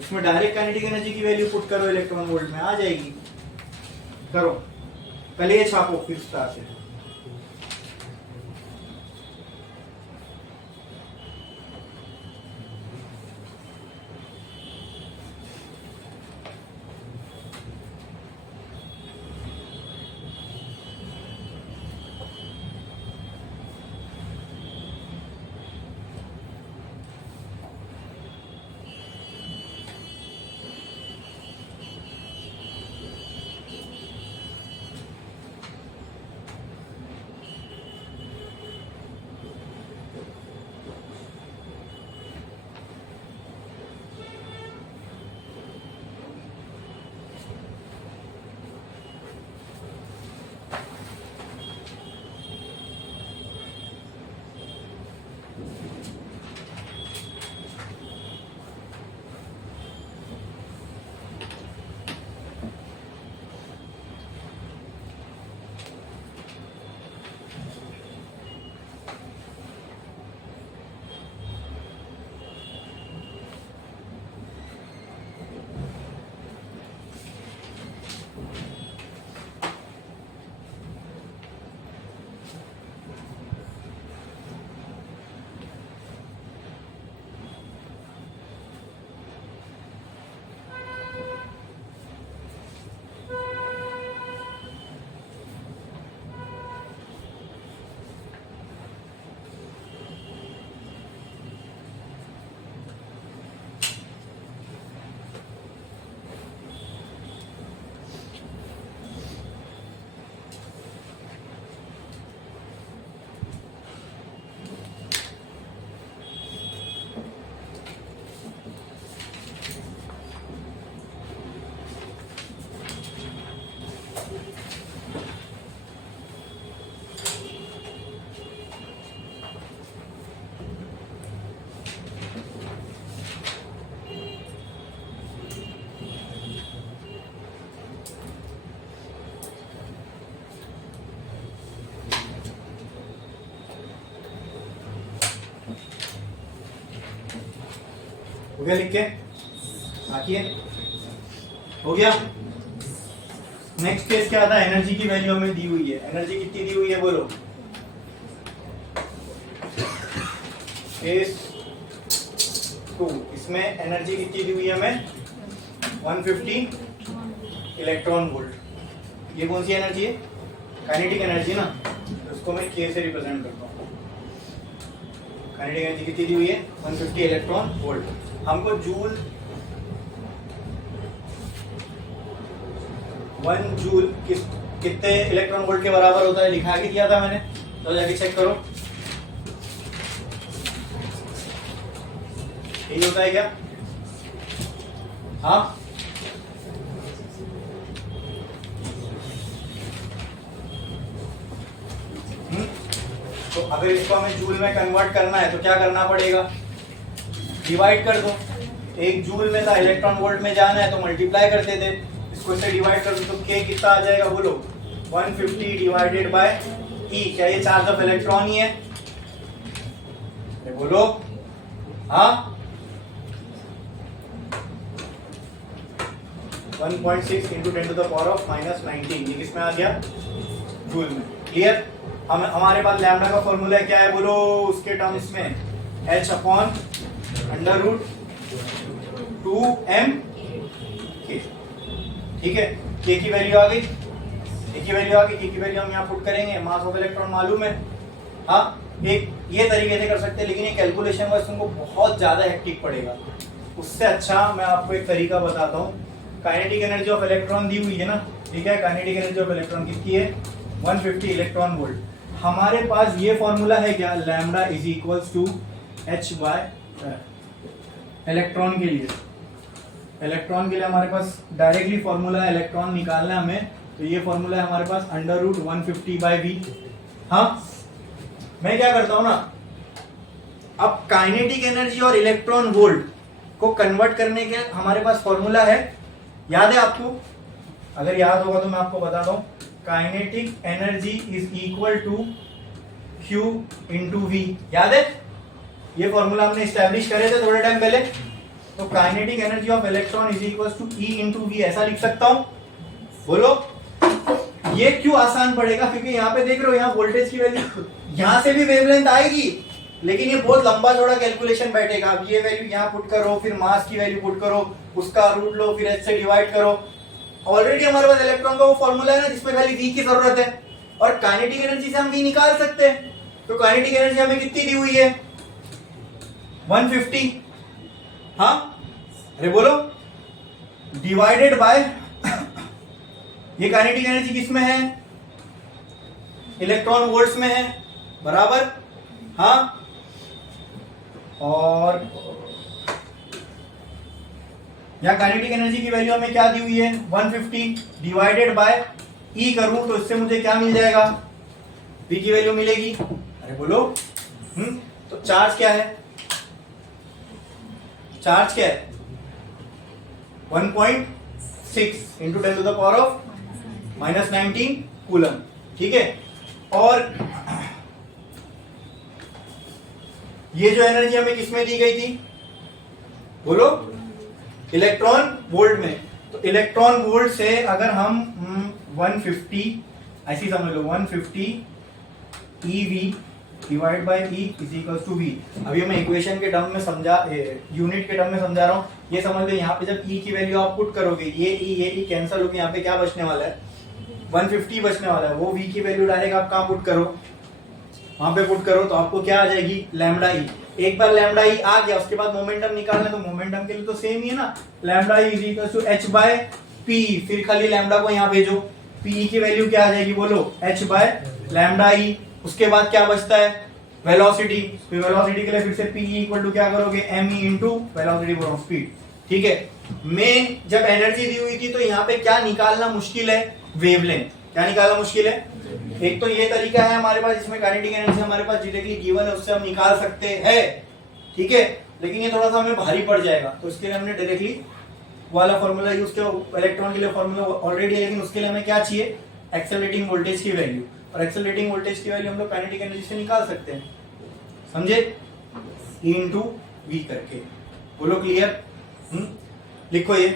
उसमें डायरेक्ट काइनेटिक एनर्जी की वैल्यू पुट करो, इलेक्ट्रॉन वोल्ट में आ जाएगी। करो पहले ये छापो फिर स्टार से। हो गया लिख के, बाकी है हो गया। नेक्स्ट केस क्या आता है, एनर्जी की वैल्यू हमें दी हुई है, एनर्जी कितनी दी हुई है बोलो। केस 2, इसमें एनर्जी कितनी दी हुई है हमें 150 इलेक्ट्रॉन वोल्ट। ये कौन सी एनर्जी है, काइनेटिक एनर्जी ना, तो उसको मैं K से रिप्रेजेंट करता हूँ। काइनेटिक एनर्जी कितनी दी हुई है 150 इलेक्ट्रॉन वोल्ट। हमको जूल 1 जूल कितने इलेक्ट्रॉन वोल्ट के बराबर होता है, लिखा के दिया था मैंने, तो जाके चेक करो। यही होता है क्या, हाँ तो अगर इसको हमें जूल में कन्वर्ट करना है तो क्या करना पड़ेगा, डिवाइड कर दो। 1 जूल में था, इलेक्ट्रॉन वोल्ट में जाना है तो मल्टीप्लाई करते थे, इसको से डिवाइड कर दो तो K कितना आ जाएगा बोलो 150 डिवाइडेड बाय E। क्या ये चार्ज ऑफ इलेक्ट्रॉन ही है, बोलो हाँ। 1.6 into 10 to the power of -19, ये किसमें आ गया जूल में। क्लियर, हमारे पास लैम्डा का फॉर्मूला क्या है बोलो, उसके टर्म्स में h upon under root 2m k। ठीक है, k की वैल्यू आ गई, k की वैल्यू आ गई, k की वैल्यू हम यहाँ पुट करेंगे, मास ऑफ इलेक्ट्रॉन मालूम है। हाँ, एक ये तरीके से कर सकते हैं, लेकिन ये कैलकुलेशन वाइज तुमको बहुत ज्यादा हेक्टिक पड़ेगा। उससे अच्छा मैं आपको एक तरीका बताता हूँ। काइनेटिक एनर्जी ऑफ इलेक्ट्रॉन दी हुई है ना, ठीक है, काइनेटिक एनर्जी ऑफ इलेक्ट्रॉन कितनी है 150 इलेक्ट्रॉन वोल्ट। हमारे पास ये फॉर्मूला है क्या, lambda is equals to h by electron के लिए। इलेक्ट्रॉन के लिए हमारे पास डायरेक्टली फॉर्मूला है, इलेक्ट्रॉन निकालना है हमें, तो ये फॉर्मूला है हमारे पास अंडर रूट 150 बाई वी। हाँ, मैं क्या करता हूं ना, अब काइनेटिक एनर्जी और इलेक्ट्रॉन वोल्ट को कन्वर्ट करने के हमारे पास फॉर्मूला है, याद है आपको, अगर याद होगा तो मैं आपको बताता हूं। Kinetic energy is equal to Q into V, याद है, ये फॉर्मूला हमने स्टैब्लिश करे थे थोड़े टाइम पहले। तो kinetic energy of electron is equal to E into V, ऐसा लिख सकता हूं, बोलो। ये क्यों आसान पड़ेगा, क्योंकि यहाँ पे देख रहे हो, यहाँ वोल्टेज की वैल्यू, यहाँ से भी वेवलेंथ आएगी, लेकिन ये बहुत लंबा चौड़ा कैलकुलेशन बैठेगा। अब ये वैल्यू यहाँ पुट करो, फिर मास की वैल्यू पुट करो, उसका रूट लो, फिर h से डिवाइड करो। ऑलरेडी हमारे पास इलेक्ट्रॉन का वो फॉर्मूला है ना, जिसमें खाली V की जरूरत है, और काइनेटिक एनर्जी से हम V निकाल सकते हैं। तो काइनेटिक एनर्जी हमें कितनी दी हुई है 150, हाँ अरे बोलो, डिवाइडेड बाय ये काइनेटिक एनर्जी किसमें है, इलेक्ट्रॉन वोल्ट्स में है, बराबर, हाँ। और यहाँ काइनेटिक एनर्जी की वैल्यू हमें क्या दी हुई है 150 डिवाइडेड बाय E करूं तो इससे मुझे क्या मिल जाएगा, V की वैल्यू मिलेगी, अरे बोलो। तो चार्ज क्या है, चार्ज क्या है 1.6 into 10 to the power of -19 coulomb. ठीक है, और ये जो एनर्जी हमें किसमें दी गई थी बोलो, इलेक्ट्रॉन वोल्ट में। तो इलेक्ट्रॉन वोल्ट से अगर हम 150 ऐसी समझ लो, 150 EV divide by E is equal to V। अभी मैं इक्वेशन के टर्म में समझा, यूनिट के टर्म में समझा रहा हूँ। ये समझ लो, यहाँ पे जब E की वैल्यू आप पुट करोगे, ये E कैंसिल होकर यहाँ पे क्या बचने वाला है 150 बचने वाला है। वो V की वैल्यू डायरेक्ट आप कहाँ पुट करो, वहां पे पुट करो, तो आपको क्या आ जाएगी लैम्डा ई। एक बार लैम्डा ई आ गया, उसके बाद मोमेंटम निकालना, तो मोमेंटम के लिए तो सेम ही है ना, lambda E is equal to h by P. फिर खाली लैम्डा को यहाँ भेजो, पी की वैल्यू क्या आ जाएगी बोलो h बाय लैम्डा ई। उसके बाद क्या बचता है वेलोसिटी, फिर वेलोसिटी के लिए फिर से p इक्वल टू क्या करोगे me इंटू वेलोसिटी बोलो स्पीड। ठीक है, में जब एनर्जी दी हुई थी तो यहाँ पे क्या निकालना मुश्किल है, वेवलेंथ। क्या निकालना मुश्किल है, एक तो ये तरीका है हमारे पास जिसमें काइनेटिक एनर्जी हमारे पास डायरेक्टली गिवन है, उससे हम निकाल सकते हैं। ठीक है, लेकिन ये थोड़ा सा हमें भारी पड़ जाएगा, तो इसके लिए हमने डायरेक्टली वाला फॉर्मूला यूज किया। इलेक्ट्रॉन के लिए फॉर्मूला ऑलरेडी है, लेकिन उसके लिए हमें क्या चाहिए एक्सेलरेटिंग वोल्टेज की वैल्यू, और एक्सेलरेटिंग वोल्टेज की वैल्यू हम लोग काइनेटिक एनर्जी से निकाल सकते हैं, समझे, E इंटू वी करके। बोलो क्लियर? लिखो ये।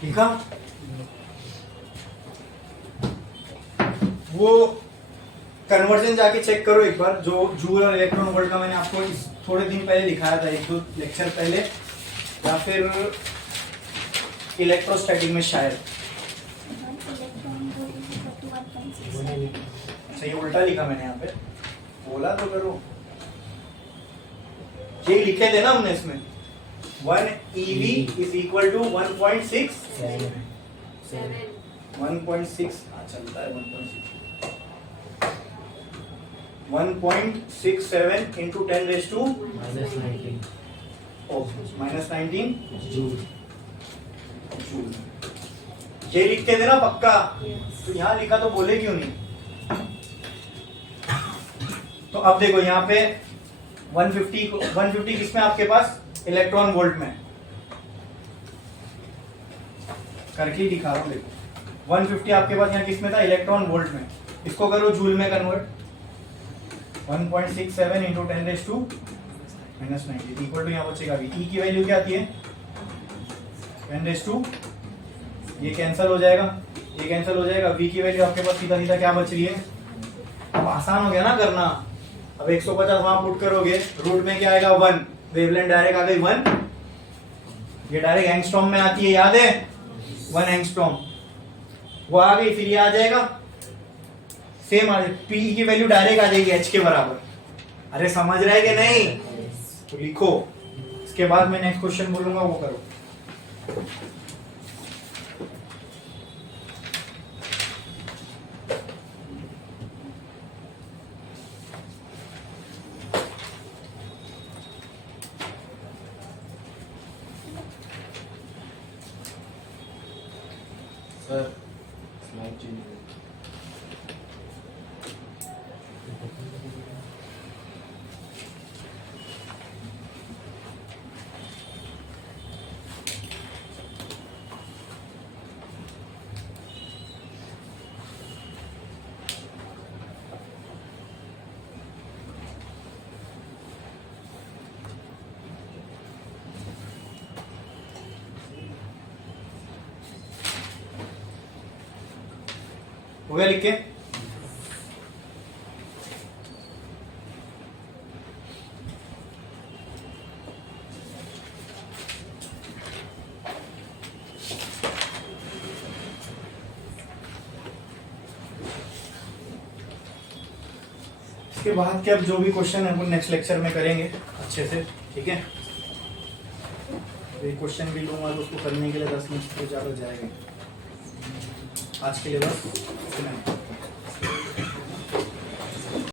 ठीक है, वो कन्वर्जन जाके चेक करो एक बार, जो जूल और इलेक्ट्रॉन वोल्ट का मैंने आपको थोड़े दिन पहले दिखाया था, एक दो लेक्चर पहले, या फिर इलेक्ट्रोस्टैटिक में शायद। अच्छा, ये उल्टा लिखा मैंने यहाँ पे, बोला तो करो, ये लिखे थे ना हमने इसमें, 1 EV is equal to 1.6 1.6 चलता है 1.67 into 10 raised to -19 जूल। ये लिखते थे ना पक्का, तो यहाँ लिखा तो बोले क्यों नहीं? तो अब देखो यहाँ पे 150 किसमें आपके पास? इलेक्ट्रॉन वोल्ट में, करके दिखा रहा हूं। देखो 150 आपके पास यहाँ किसमें था? इलेक्ट्रॉन वोल्ट में। इसको करो जूल में convert, 1.67 into 10 raise to -19 equal to यहाँ बचेगा भी, ई की वैल्यू क्या आती है? 10 रेज़ टू, ये कैंसिल हो जाएगा, ये कैंसिल हो जाएगा, वी की वैल्यू आपके पास सीधा सीधा क्या बच रही है? अब आसान हो गया ना करना। अब 150 वहां पुट करोगे, रूट में क्या आएगा? 1, वेवलेंथ डायरेक्ट आ गई 1, ये डायरेक्ट एंगस्ट्रॉम में आती है, याद है? 1 एंगस्ट्रॉम वो आ गई, फिर ये आ जाएगा सेम, आ जाएगी पी की वैल्यू डायरेक्ट आ जाएगी एच के बराबर। अरे समझ रहे कि नहीं? तो लिखो, इसके बाद मैं नेक्स्ट क्वेश्चन बोलूंगा, वो करो। सर स्लाइड चेंज हो गया लिख के? इसके बाद के अब जो भी क्वेश्चन है वो नेक्स्ट लेक्चर में करेंगे अच्छे से, ठीक है? एक क्वेश्चन भी लूंगा तो उसको करने के लिए 10 मिनट से ज़्यादा जाएगा। आज के लिए बस इतना ही।